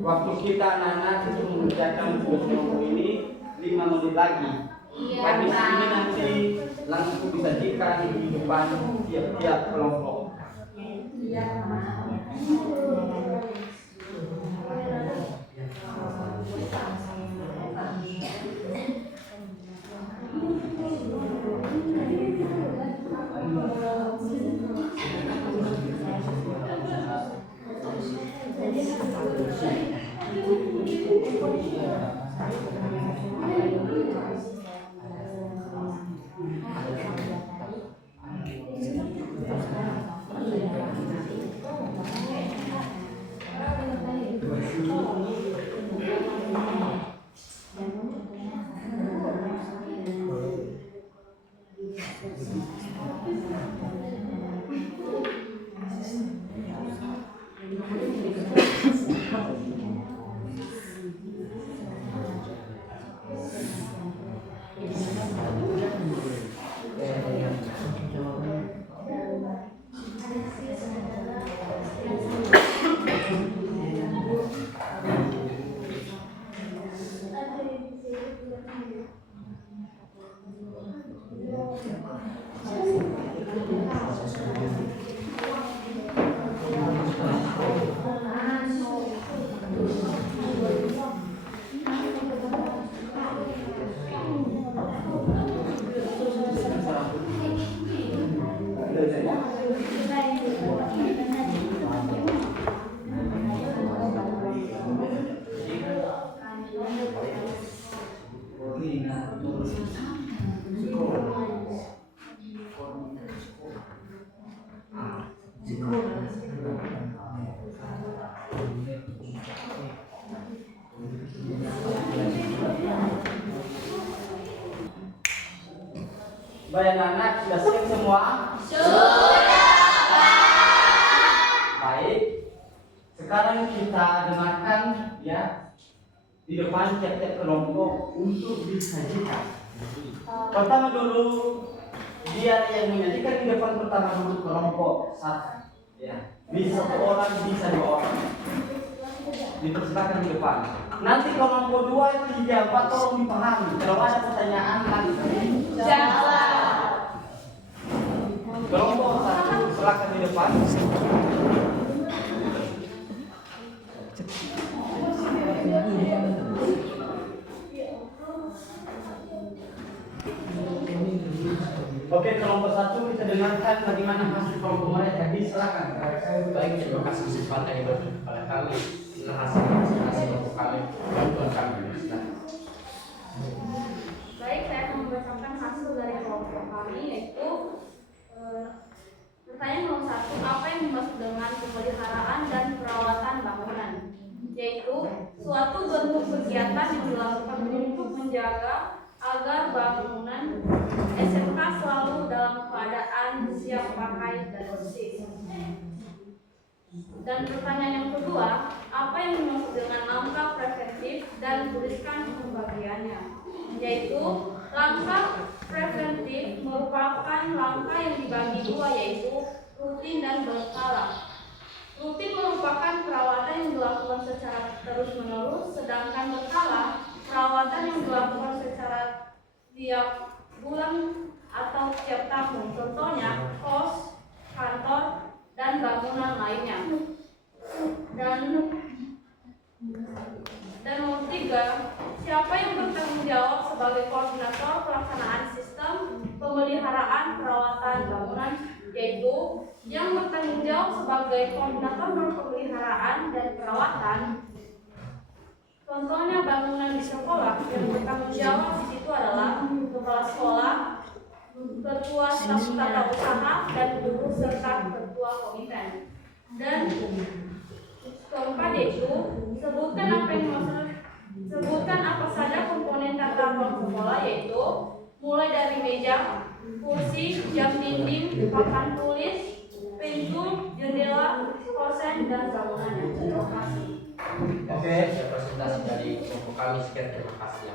Waktu kita anak-anak itu mengerjakan tugas kelompok ini 5 menit lagi. Habis ini nanti langsung disajikan di depan tiap-tiap kelompok. Baik anak, sudah siap semua? Baik. Sekarang kita dengarkan ya di depan tiap-tiap kelompok untuk disajikan. Pertama dulu biar yang menyajikan di depan pertama dulu kelompok satu. Ya, bisa satu orang, bisa dua orang. Dipersilakan di depan. Nanti kelompok 2, 3, 4 tolong dipahami. Kalau ada pertanyaan langsung Jawab. kelompok 1 silakan di depan. Oke, kelompok 1 kita dengarkan bagaimana hasil kelompok mereka. Silakan. Baik, terima kasih kesempatan yang diberikan kepada kami. Inilah hasil untuk kami, bantuan kami. Silakan. Baik, saya akan membacakan hasil dari kelompok kami, yaitu pertanyaan nomor 1, apa yang dimaksud dengan pemeliharaan dan perawatan bangunan? Yaitu suatu bentuk kegiatan yang dilakukan untuk menjaga agar bangunan SMK selalu dalam keadaan siap pakai dan bersih. Dan pertanyaan yang kedua, apa yang dimaksud dengan langkah preventif dan tuliskan pembagiannya? Yaitu langkah preventif merupakan langkah yang dibagi dua, yaitu rutin dan berkala. Rutin merupakan perawatan yang dilakukan secara terus-menerus, sedangkan berkala perawatan yang dilakukan secara tiap bulan atau tiap tahun. Contohnya kos, kantor, dan bangunan lainnya. Dan nomor 3, siapa yang bertanggung jawab sebagai koordinator pelaksanaan sistem pemeliharaan perawatan bangunan? Yaitu yang bertanggung jawab sebagai koordinator pemeliharaan dan perawatan. Contohnya bangunan di sekolah, yang bertanggung jawab di situ adalah kepala sekolah, ketua staf tata usaha, dan guru serta ketua komite. Dan keempat yaitu sebutkan apa saja komponen tata ruang sekolah, yaitu mulai dari meja, kursi, jam dinding, papan tulis, pintu, jendela, kosen, dan bangunannya. Terima kasih. Oke. Saya presentasi dari kelompok kami, sekian terima kasih ya.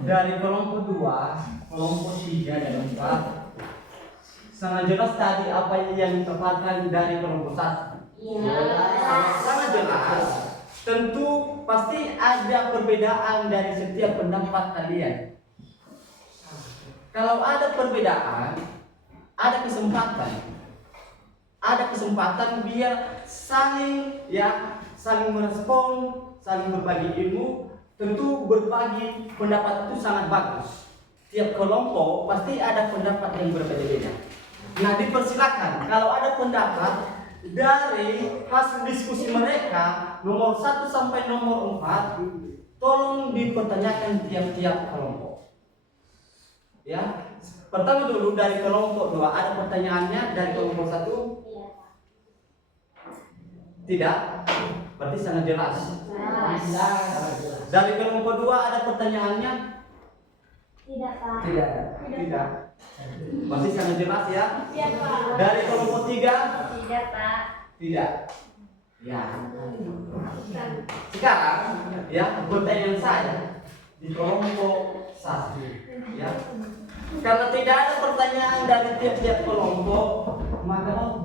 Dari kelompok 2, kelompok 3 dan 4 sangat jelas tadi apa yang didapatkan dari kelompok 1. Sangat jelas. Tentu pasti ada perbedaan dari setiap pendapat kalian. Kalau ada perbedaan, ada kesempatan biar saling merespon, saling berbagi ilmu. Tentu berbagi pendapat itu sangat bagus. Tiap kelompok pasti ada pendapat yang berbeda-beda. Nah, dipersilakan kalau ada pendapat dari hasil diskusi mereka nomor 1 sampai nomor 4, tolong dipertanyakan tiap-tiap kelompok. Ya, pertama dulu dari kelompok 2 ada pertanyaannya, dari kelompok 1 tidak, berarti sangat jelas. Dari kelompok 2 ada pertanyaannya? Tidak, Pak. Tidak. Masih sangat jelas ya? Iya, Pak. Dari kelompok 3? Tidak, Pak. Tidak. Ya. Sekarang ya pertanyaan saya di kelompok 1 ya. Karena tidak ada pertanyaan dari tiap-tiap kelompok, maka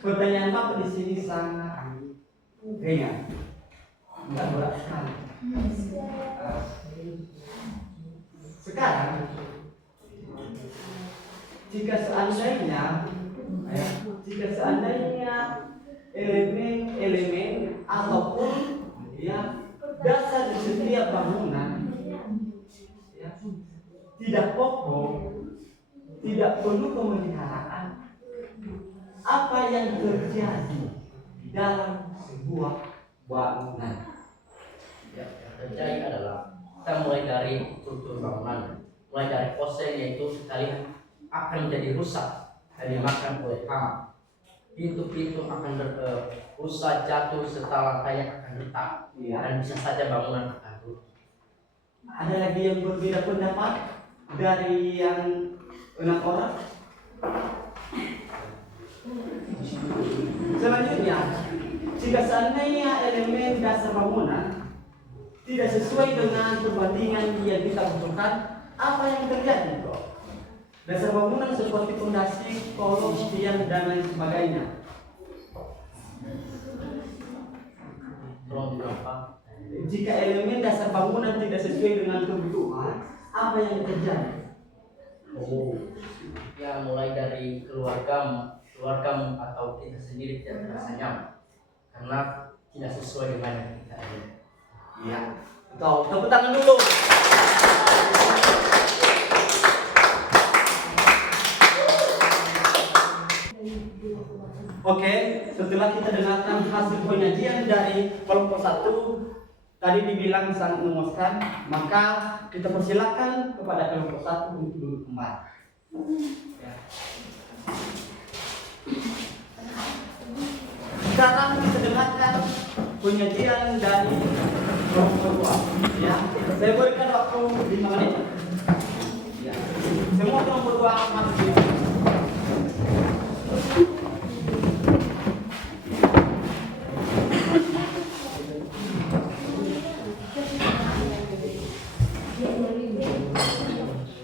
pertanyaan Bapak di sini sangat ringan. Enggak berat sekali. Sekarang jika seandainya elemen ataupun ya dasar di setiap bangunan ya, tidak kokoh, tidak perlu pemeliharaan, apa yang terjadi dalam sebuah bangunan? Ya, yang terjadi adalah kita mulai dari struktur bangunan, mulai dari kosen, yaitu sekali akan menjadi rusak dan dimakan oleh hama. Pintu-pintu akan rusak, jatuh serta lantainya akan retak, dan bisa saja bangunan akan runtuh. Ada lagi yang berbeda pendapat dari yang 6 orang? Selanjutnya, jika seandainya elemen dasar bangunan tidak sesuai dengan perbandingan yang kita butuhkan, apa yang terjadi kok? Dasar bangunan seperti fondasi, kolom, tiang, dan lain sebagainya. Tolong diapa? Jika elemen dasar bangunan tidak sesuai dengan kebutuhan, apa yang terjadi? Oh, ya mulai dari keluargamu atau kita sendiri tidak merasa nyaman karena tidak sesuai dengan yang kita ingin. Ya, betul. Tepuk tangan dulu. Oke, setelah kita dengarkan hasil penyajian dari kelompok 1 tadi dibilang sangat memuaskan, maka kita persilakan kepada kelompok 1 untuk duduk kembali. Ya. Sekarang kita dengarkan penyajian dari kelompok 2. Ya, saya berikan waktu 5 menit. Ya. Semua kelompok 2 masuk.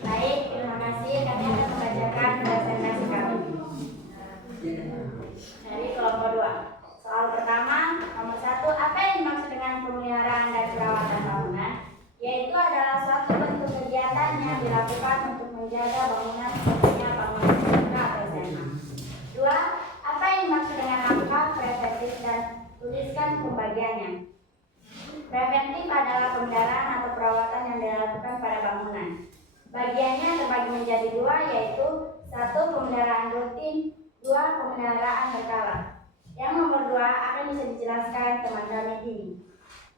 Baik, terima kasih. Kami akan membacakan presentasi kami. Dari kelompok 2. Soal pertama, nomor 1, apa yang dimaksud dengan pemeliharaan dan perawatan bangunan? Yaitu adalah suatu bentuk kegiatan yang dilakukan untuk menjaga bangunan khususnya bangunan SMK atau SMA. 2. Apa yang dimaksud dengan angka preventif dan tuliskan pembagiannya? Preventif adalah pemeliharaan atau perawatan yang dilakukan pada bangunan. Bagiannya terbagi menjadi 2, yaitu 1. Pemeliharaan rutin, 2. Pemeliharaan berkala. Yang nomor 2 akan bisa dijelaskan teman kami ini.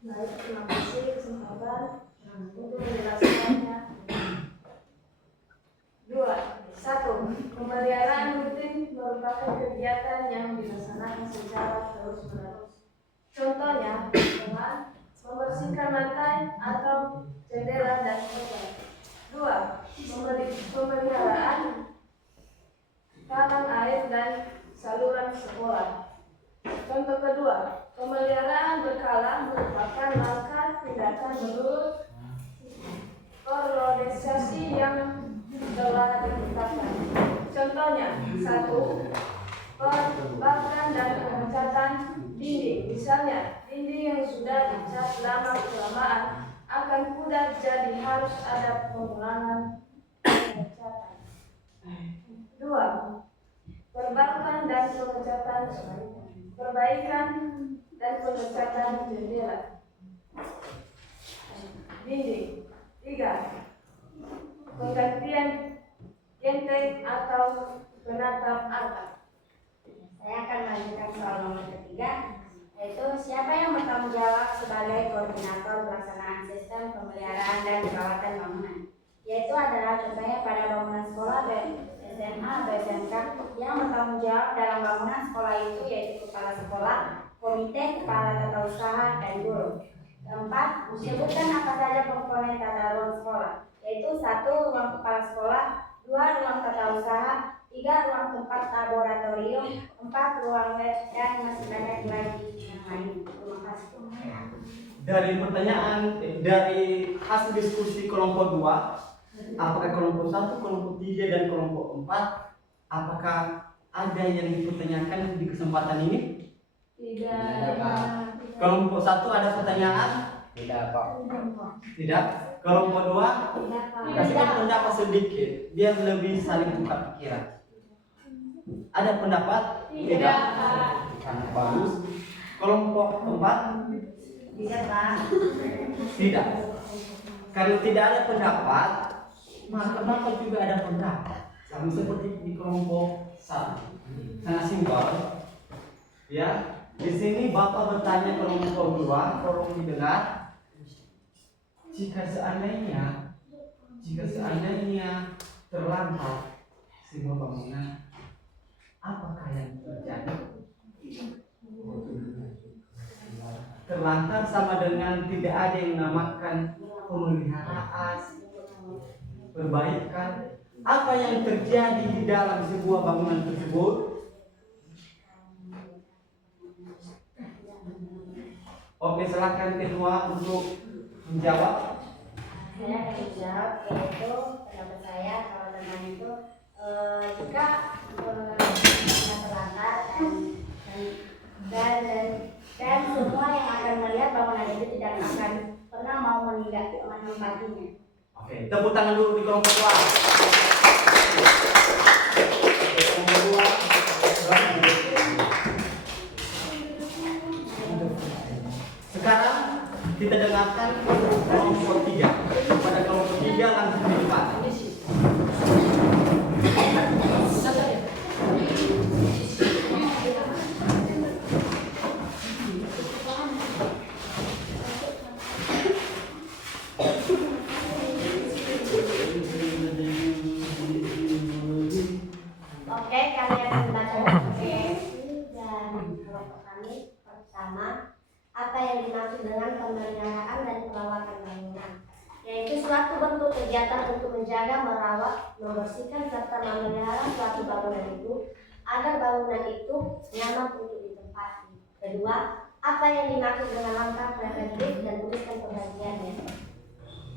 Baik, terima kasih kesempatan untuk menjelaskannya. 2. 1. Pemeliharaan rutin merupakan kegiatan yang dilaksanakan secara terus-menerus. Contohnya dengan membersihkan lantai atau jendela dan kotor. 2. Pemeliharaan talang air dan saluran sekolah. Contoh kedua, pemeliharaan berkala merupakan langkah tindakan menurut periodisasi yang telah ditetapkan. Contohnya, 1. Perbaikan dan pengecatan dinding. Misalnya, dinding yang sudah dicat lama-kelamaan akan pudar, jadi harus ada pengulangan pengecatan. 2. Perbaikan dan pengecatan jendela dinding. 3. Penggantian genteng atau penatap atap. Saya akan melanjutkan soal nomor 3, yaitu siapa yang bertanggung jawab sebagai koordinator pelaksanaan sistem pemeliharaan dan perawatan bangunan. Yaitu adalah contohnya pada bangunan sekolah SMA atau SMK yang bertanggung jawab dalam bangunan sekolah itu yaitu kepala sekolah, komite, kepala tata usaha, dan guru. 4. Disebutkan apa saja komponen tata ruang sekolah, yaitu 1. Ruang kepala sekolah, 2. Ruang tata usaha, 3. Ruang tempat laboratorium, 4. Ruang web, dan masih banyak lagi yang lain. Terima kasih. Dari pertanyaan dari hasil diskusi kelompok 2, apakah kelompok 1, kelompok 3, dan kelompok 4, apakah ada yang dipertanyakan di kesempatan ini? Tidak. Kelompok 1 ada pertanyaan? Tidak, Pak. Tidak. Kelompok 2 kasihkan pendapat sedikit biar lebih saling tukar pikiran. Ada pendapat? Tidak. Bagus. Kelompok 4? Tidak, Pak. Tidak. Kalau tidak ada pendapat, maka Bapak juga ada pendapat. Sama seperti di kelompok 1. Sangat simpel. Ya. Di sini Bapak bertanya kelompok 2, tolong didengar. Jika seandainya terlantar semua bangunan, apakah yang terjadi? Terlantar sama dengan tidak ada yang namakan pemeliharaan, perbaikan. Apa yang terjadi di dalam sebuah bangunan tersebut? Oke, silakan ketua untuk menjawab. Saya akan menjawab, yaitu pendapat saya kalau tentang itu jika terlantar dan semua yang akan melihat bangunan itu tidak akan pernah mau menempatinya. Oke, tepuk tangan dulu di kelompok dua. Kelompok dua. Sekarang kita dengarkan kelompok tiga. Pada kelompok tiga langsung di depan. Oke, kami akan membacakan PSI dan kelompok kami. Pertama, apa yang dimaksud dengan pemeliharaan dan perawatan bangunan, yaitu suatu bentuk kegiatan untuk menjaga, merawat, membersihkan serta memelihara suatu bangunan itu agar bangunan itu nyaman untuk ditempati. Kedua, apa yang dimaksud dengan langkah preventif dan tuliskan pembagiannya.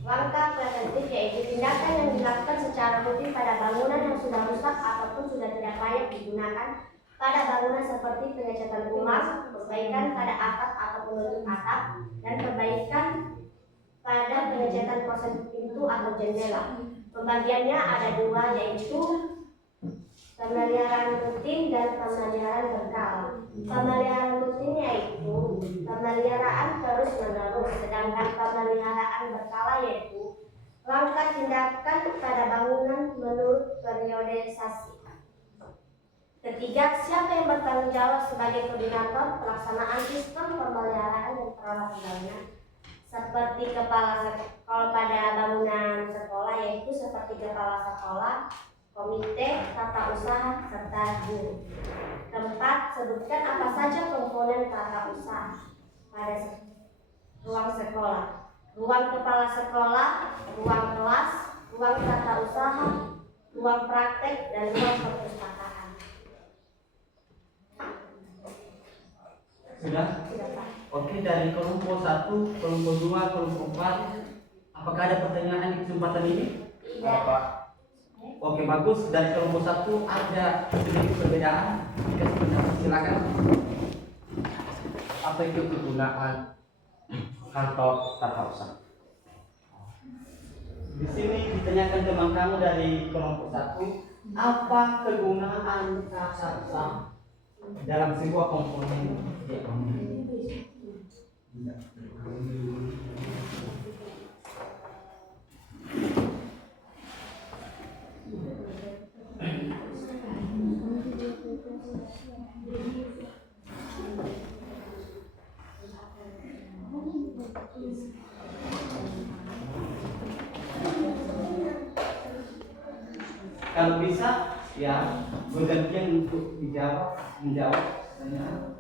Langkah preventif yaitu tindakan yang dilakukan secara rutin pada bangunan yang sudah rusak ataupun sudah tidak layak digunakan pada bangunan seperti pengecatan rumah, perbaikan pada atap atau penutup atap, dan perbaikan pada pengecatan proses pintu atau jendela. Pembagiannya ada dua, yaitu pemeliharaan rutin dan pemeliharaan berkala. Pemeliharaan rutin yaitu pemeliharaan terus menerus, sedangkan pemeliharaan berkala yaitu langkah tindakan pada bangunan menurut periodisasi. Ketiga, siapa yang bertanggung jawab sebagai koordinator pelaksanaan sistem pemeliharaan dan perawatan bangunan, seperti kalau pada bangunan sekolah yaitu seperti kepala sekolah, komite, tata usaha, serta guru. Keempat, sebutkan apa saja komponen tata usaha pada ruang sekolah: ruang kepala sekolah, ruang kelas, ruang tata usaha, ruang praktek, dan ruang perpustakaan. Sudah? Oke, dari kelompok 1, kelompok 2, kelompok 4, apakah ada pertanyaan di kesempatan ini? Tidak. Oke, bagus. Dari kelompok 1 ada sedikit perbedaan. Dikasih pendapat, silakan. Apa itu kegunaan kantor tata usaha? Di sini ditanyakan teman kamu dari kelompok 1, apa kegunaan tata usaha dalam sebuah komponen ekonomi? Kalau bisa, ya bergantian untuk menjawab pertanyaan.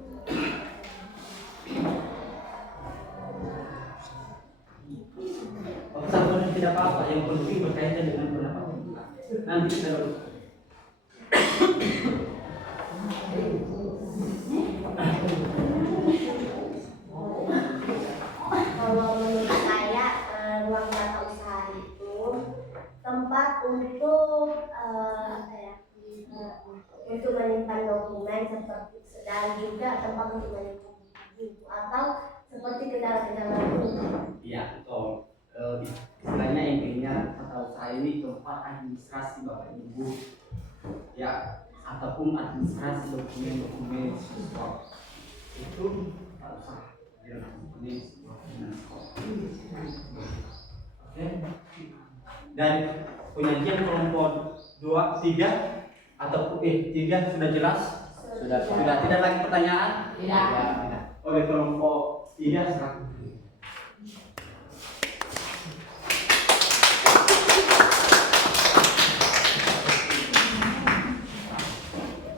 Satu tidak apa-apa, yang penting berkaitan dengan pendapat. Nanti kita luruskan. Kalau menurut saya, ruang tata usaha itu tempat untuk untuk menyimpan dokumen seperti, dan juga tempat untuk menyimpan buku atau seperti kendala-kendala itu. Ya, betul. Istilahnya intinya tata usaha ini tempat administrasi Bapak Ibu, ya, ataupun administrasi dokumen-dokumen sekolah. Itu tata usaha dalam komponen dokumen sekolah. Oke. Dan penyajian kelompok 2, 3 atau 3 sudah jelas? Sudah tidak lagi pertanyaan? Tidak. Oleh kelompok 3 silakan.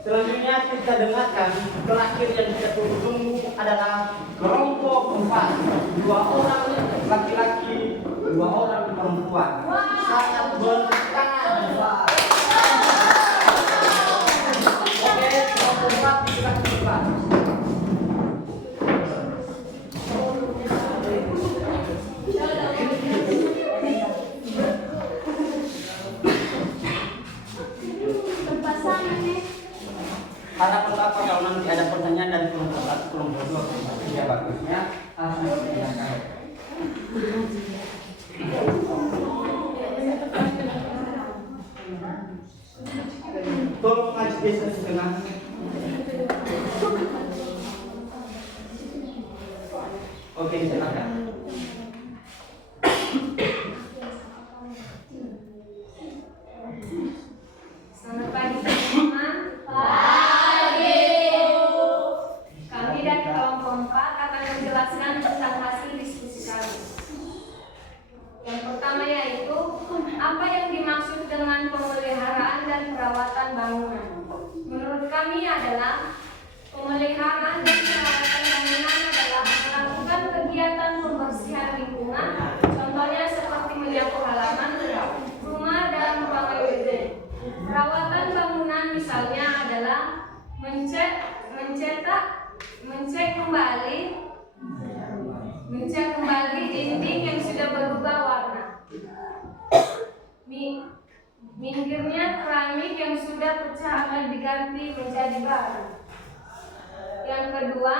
Selanjutnya kita dengarkan terakhir yang kita tunggu adalah kelompok 4, 2 orang laki-laki, 2 nanti ada pertanyaan dari kelompok 1, kelompok 2, kelompok 3 bagusnya harus ditanyakan. Tolong ngaji geser setengah. Oke, silakan. Selamat pagi teman-teman. Pagi. Kami dari kelompok 4 akan menjelaskan tentang hasil diskusi kami. Yang pertama yaitu apa yang dimaksud dengan pemeliharaan dan perawatan bangunan. Menurut kami adalah pemeliharaan dan perawatan bangunan adalah melakukan kegiatan pembersihan lingkungan, contohnya seperti menyapu halaman rumah dan ruangan kerja. Perawatan bangunan misalnya adalah mencek kembali dinding yang sudah berubah warna. Minggirnya keramik yang sudah pecah akan diganti menjadi baru. Yang kedua,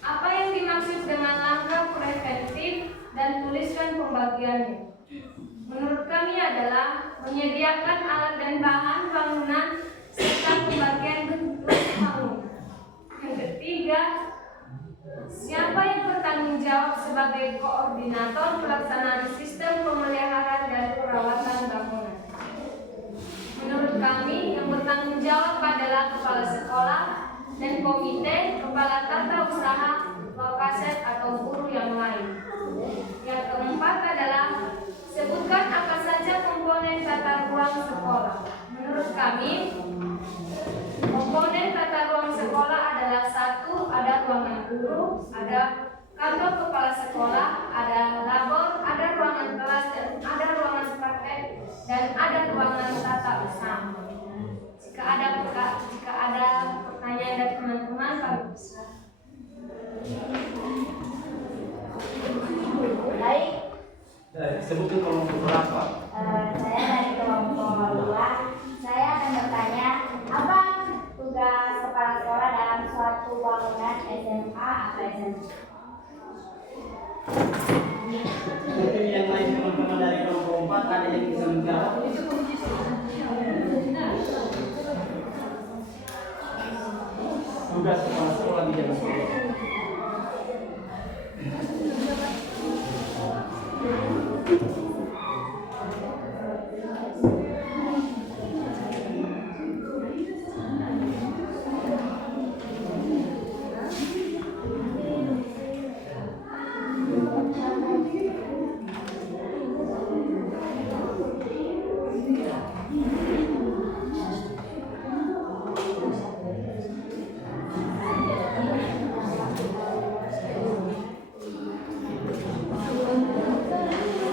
apa yang dimaksud dengan langkah preventif dan tuliskan pembagiannya. Menurut kami adalah menyediakan alat dan bahan bangunan serta pembagian bentuk bangunan. Yang ketiga, siapa yang bertanggung jawab sebagai koordinator pelaksanaan sistem pemeliharaan dan perawatan bangunan. Menurut kami, yang bertanggung jawab adalah kepala sekolah dan komite, kepala tata usaha, wakaset atau guru yang lain. Yang keempat adalah sebutkan apa saja komponen tata ruang sekolah. Menurut kami, komponen tata ruang sekolah adalah 1. Ada ruangan guru, ada kantor kepala sekolah, ada labor, ada ruangan kelas, dan ada ruangan praktek, dan ada ruangan tata usaha. Jika ada pertanyaan dari teman-teman, kami bisa. Baik, Sebutkan kelompok berapa. saya dari kelompok 2. Saya akan bertanya, apa tugas kepala sekolah dalam suatu bangunan SMA atau SMP? Mungkin yang lain teman-teman dari kelompok 4 ada yang bisa menjawab. Tugas kepala sekolah di dalam sekolah.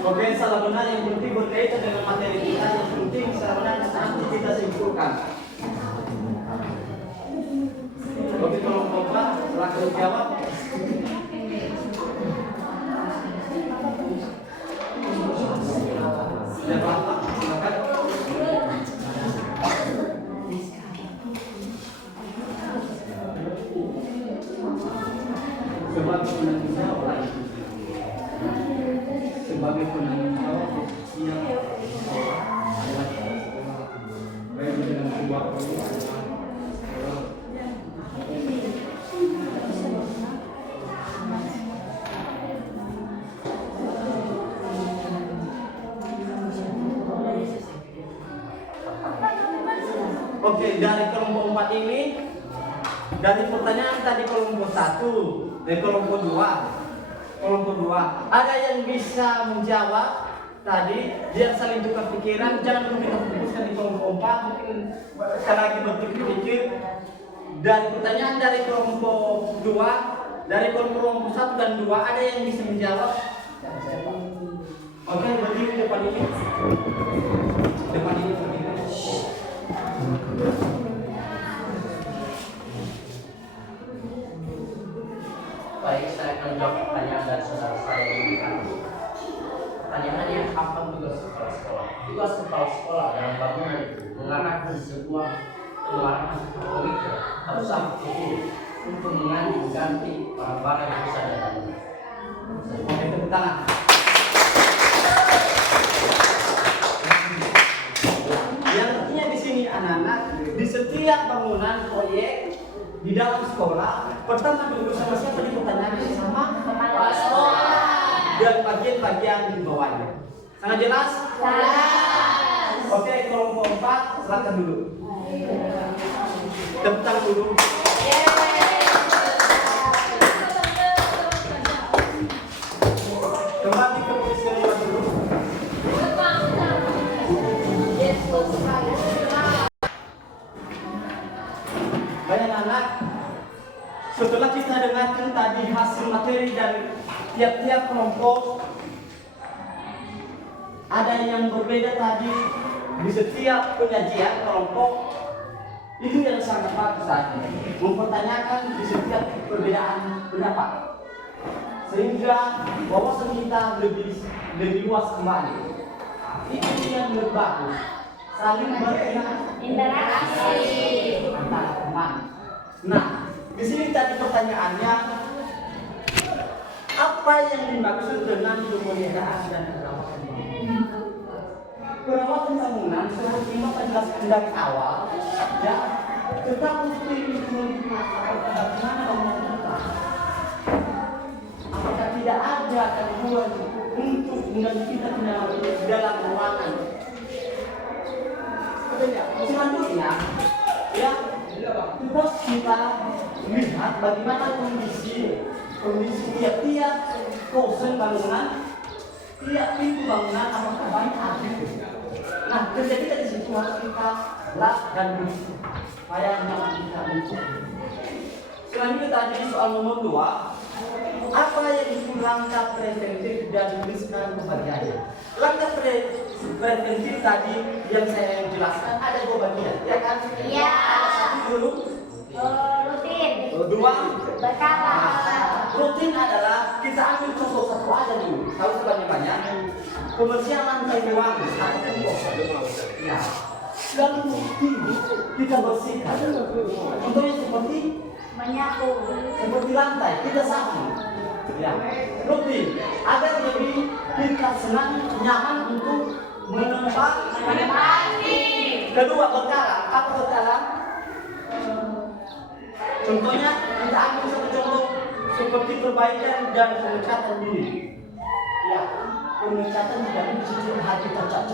Oke, salah benar yang penting berkaitan dengan materi kita, yang penting salah benar nanti kita simpulkan. Oke, kelompok 4 silakan jawab. Silakan, silakan. Sebagai penanggung jawab, sebagai penanggung jawab siap baik dengan sebuah Oke, dari kelompok 4 ini, dari pertanyaan tadi kelompok 1 dan kelompok 2, ada yang bisa menjawab tadi, biar saling tukar pikiran. Jangan dulu kita fokuskan di kelompok 4, mungkin sekali lagi berpikir. Dari pertanyaan dari kelompok 2, dari kelompok 1 dan 2, ada yang bisa menjawab? Oke, berdiri depan ini. Depan ini berdiri. Baik, saya akan jawab pertanyaan dari saudara saya ini. Pertanyaannya, apa tugas kepala sekolah? Tugas kepala sekolah dalam bangunan itu mengarahkan sebuah pengeluaran komik harus sampai untuk mengganti barang-barang yang bisa ada. Oke, tepuk tangan. Yang artinya di sini anak-anak, di setiap bangunan proyek di dalam sekolah, pertama dulu sama siapa dipertanyakan sama kepala sekolah dan bagian-bagian di bawahnya. Sangat jelas? Jelas. Oke, kelompok 4 silakan dulu. Tepuk tangan dulu. Kembali ke posisi yang dulu. Banyak anak, setelah kita dengarkan tadi hasil materi dari tiap-tiap kelompok, ada yang berbeda tadi di setiap penyajian kelompok. Itu yang sangat bagus tadi, mempertanyakan di setiap perbedaan pendapat, sehingga wawasan kita lebih luas kembali. Itu yang lebih bagus, saling Interaksi. antara teman. Nah, di sini tadi pertanyaannya, apa yang dimaksud dengan pemeliharaan dan perawatan bangunan? Perawatan bangunan seperti yang Bapak jelaskan dari awal, ya, kita mesti bagaimana bangunan kita. Apakah tidak ada gangguan untuk mengganggu kita di dalam ruangan? Selanjutnya, ya, terus kita lihat bagaimana kondisi tiap-tiap kosen bangunan, tiap pintu bangunan apakah banyak api. Nah, kerja kita di situ harus kita lap dan bersih supaya jangan kita lupa. Selanjutnya tadi soal nomor 2, apa yang itu langkah preventif dan tuliskan kebagiannya. Langkah preventif tadi yang saya jelaskan ada 2 bagian, ya kan? Iya. Ada satu dulu, Rutin. 2 Berkala. rutin adalah kita ambil contoh satu aja dulu, tahu sebanyak-banyak pembersihan lantai ruang ataupun kosan. Ya, lalu rutin kita bersihkan. Contohnya seperti Menyapu. lantai kita sapu. Ya, rutin agar lebih kita senang, nyaman untuk menempati. Kedua, berkala. Apa berkala? Contohnya kita ambil satu contoh seperti perbaikan dan pengecatan diri. Ya, pengecatan tidak bisa hati tercat.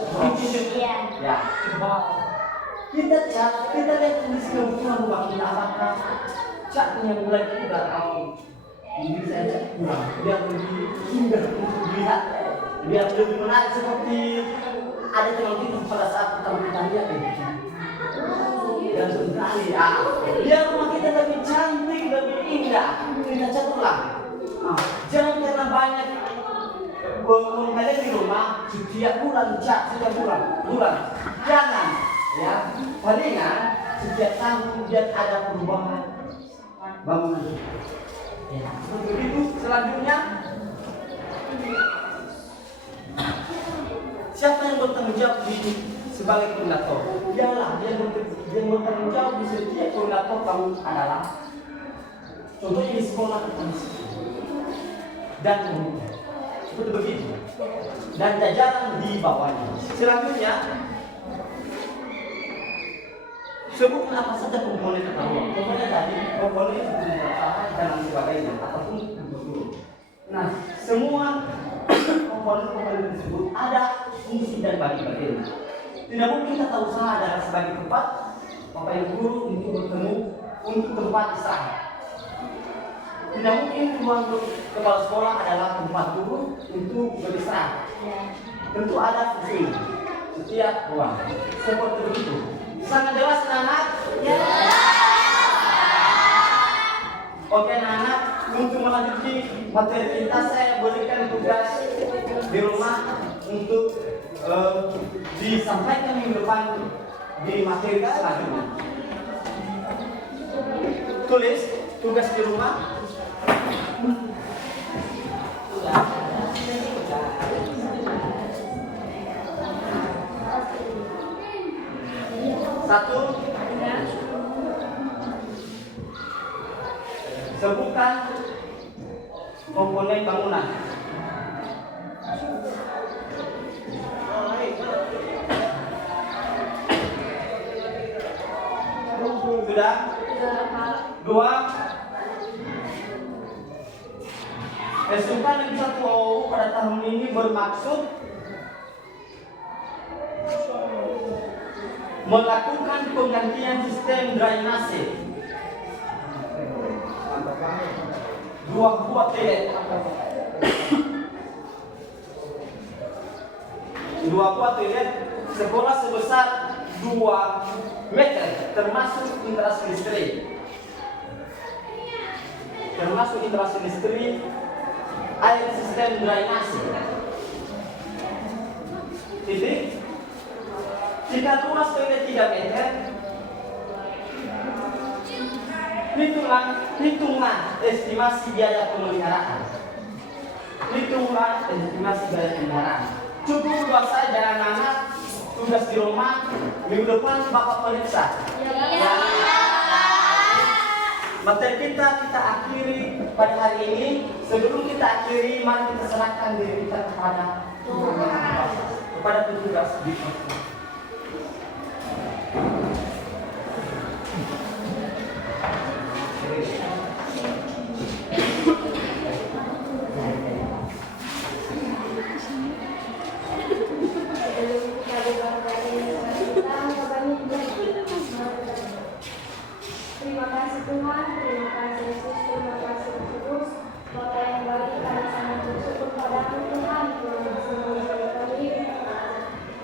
Iya. Ya, kita cat, kita lihat kondisi kebutuhan rumah kita apakah catnya mulai udah mau ini saya cat kurang, biar lebih indah untuk dilihat, biar lebih menarik seperti ada teman kita pada saat kita lihat ini. Dan sekali, biar rumah kita lebih cantik, lebih indah, kita cat ulang. Jangan karena banyak mengkalian di rumah setiap bulan cat, setiap bulan. Jangan, ya. Palingan setiap tahun biar ada perubahan bangunan. Ya, seperti itu. Selanjutnya, siapa yang bertanggung jawab sebagai koordinator? Dialah yang bertanggung jawab di setiap koordinator kamu adalah contohnya di sekolah dan seperti begitu, dan jajaran di bawahnya. Selanjutnya, sebutkan apa saja komponen atau ruang. Contohnya tadi komponen seperti pertama dan lain sebagainya ataupun bentuk. Nah, semua komponen tersebut ada fungsi dan bagi-baginya. Tidak mungkin kita tahu usaha adalah sebagai tempat Bapak Ibu guru untuk bertemu untuk tempat istirahat. Tidak mungkin ruang kepala sekolah adalah tempat guru untuk beristirahat. Tentu ada fungsi setiap ruang. Seperti itu. Sangat jelas anak? Oke anak, untuk melanjuti materi kita saya berikan tugas di rumah untuk disampaikan minggu depan di materi selanjutnya. Tulis tugas di rumah. Satu, Sebutkan komponen bangunan. Sudah? Dua. Kesukaan yang satu pada tahun ini bermaksud melakukan penggantian sistem drainase. Dua buah toilet. Dua buah toilet sekolah sebesar 2 meter termasuk instalasi listrik. Air sistem drainase. Jadi jika luas toilet 3 meter, hitungan estimasi biaya pemeliharaan. Cukup buat saya dan anak-anak tugas di rumah, minggu depan Bapak periksa. Materi kita akhiri pada hari ini. Sebelum kita akhiri, mari kita serahkan diri kita kepada Tuhan, kepada petugas di Terima kasih Tuhan, terima kasih Yesus, terima kasih Roh Kudus. Bapa yang baik, kami sangat bersyukur padamu Tuhan, Tuhan masih mengajar kami.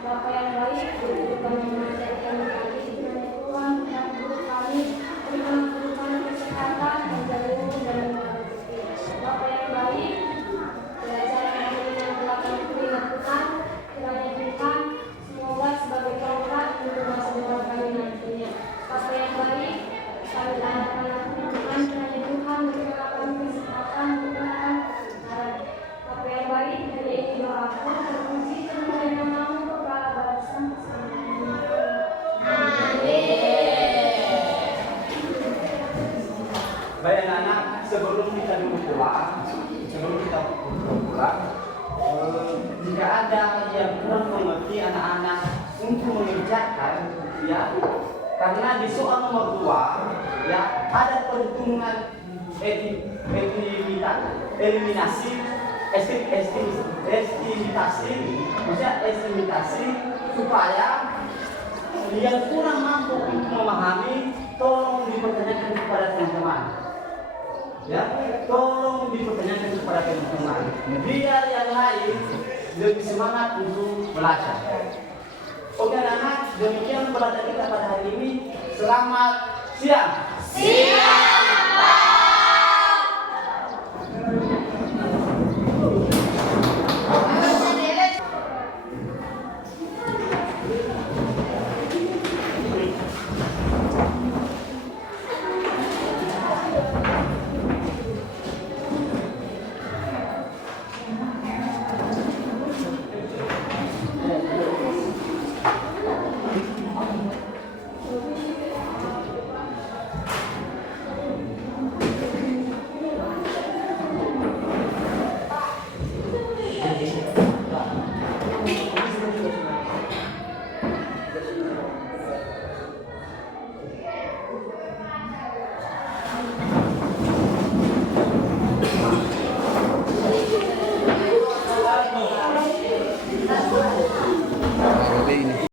Bapa yang baik, Tuhan yang mengajar kami lagi, Tuhan yang guru kami, Tuhan guru kami kesehatan, menjauh dan memberkati. Bapa yang baik, pelajaran kami yang telah kami terima Tuhan, kiranya Tuhan semoga sebagai penggerak untuk masa depan kami nantinya. Bapa yang baik, kami tanyakan Tuhan, kiranya Tuhan memberikan kami kesempatan Tuhan. Bapa yang baik, dari ini doaku terpuji termuliakan namamu Bapa barisan Baik anak-anak, sebelum kita pulang, jika ada yang kurang mengerti anak-anak untuk mengerjakan, ya, karena di soal nomor 2, ya, ada perhitungan estimasi supaya yang kurang mampu untuk memahami, tolong dipertanyakan kepada teman-teman. Ya, tolong dipertanyakan kepada teman-teman. Biar yang lain lebih semangat untuk belajar. Oke anak-anak, demikian pelajaran kita pada hari ini. Selamat siang.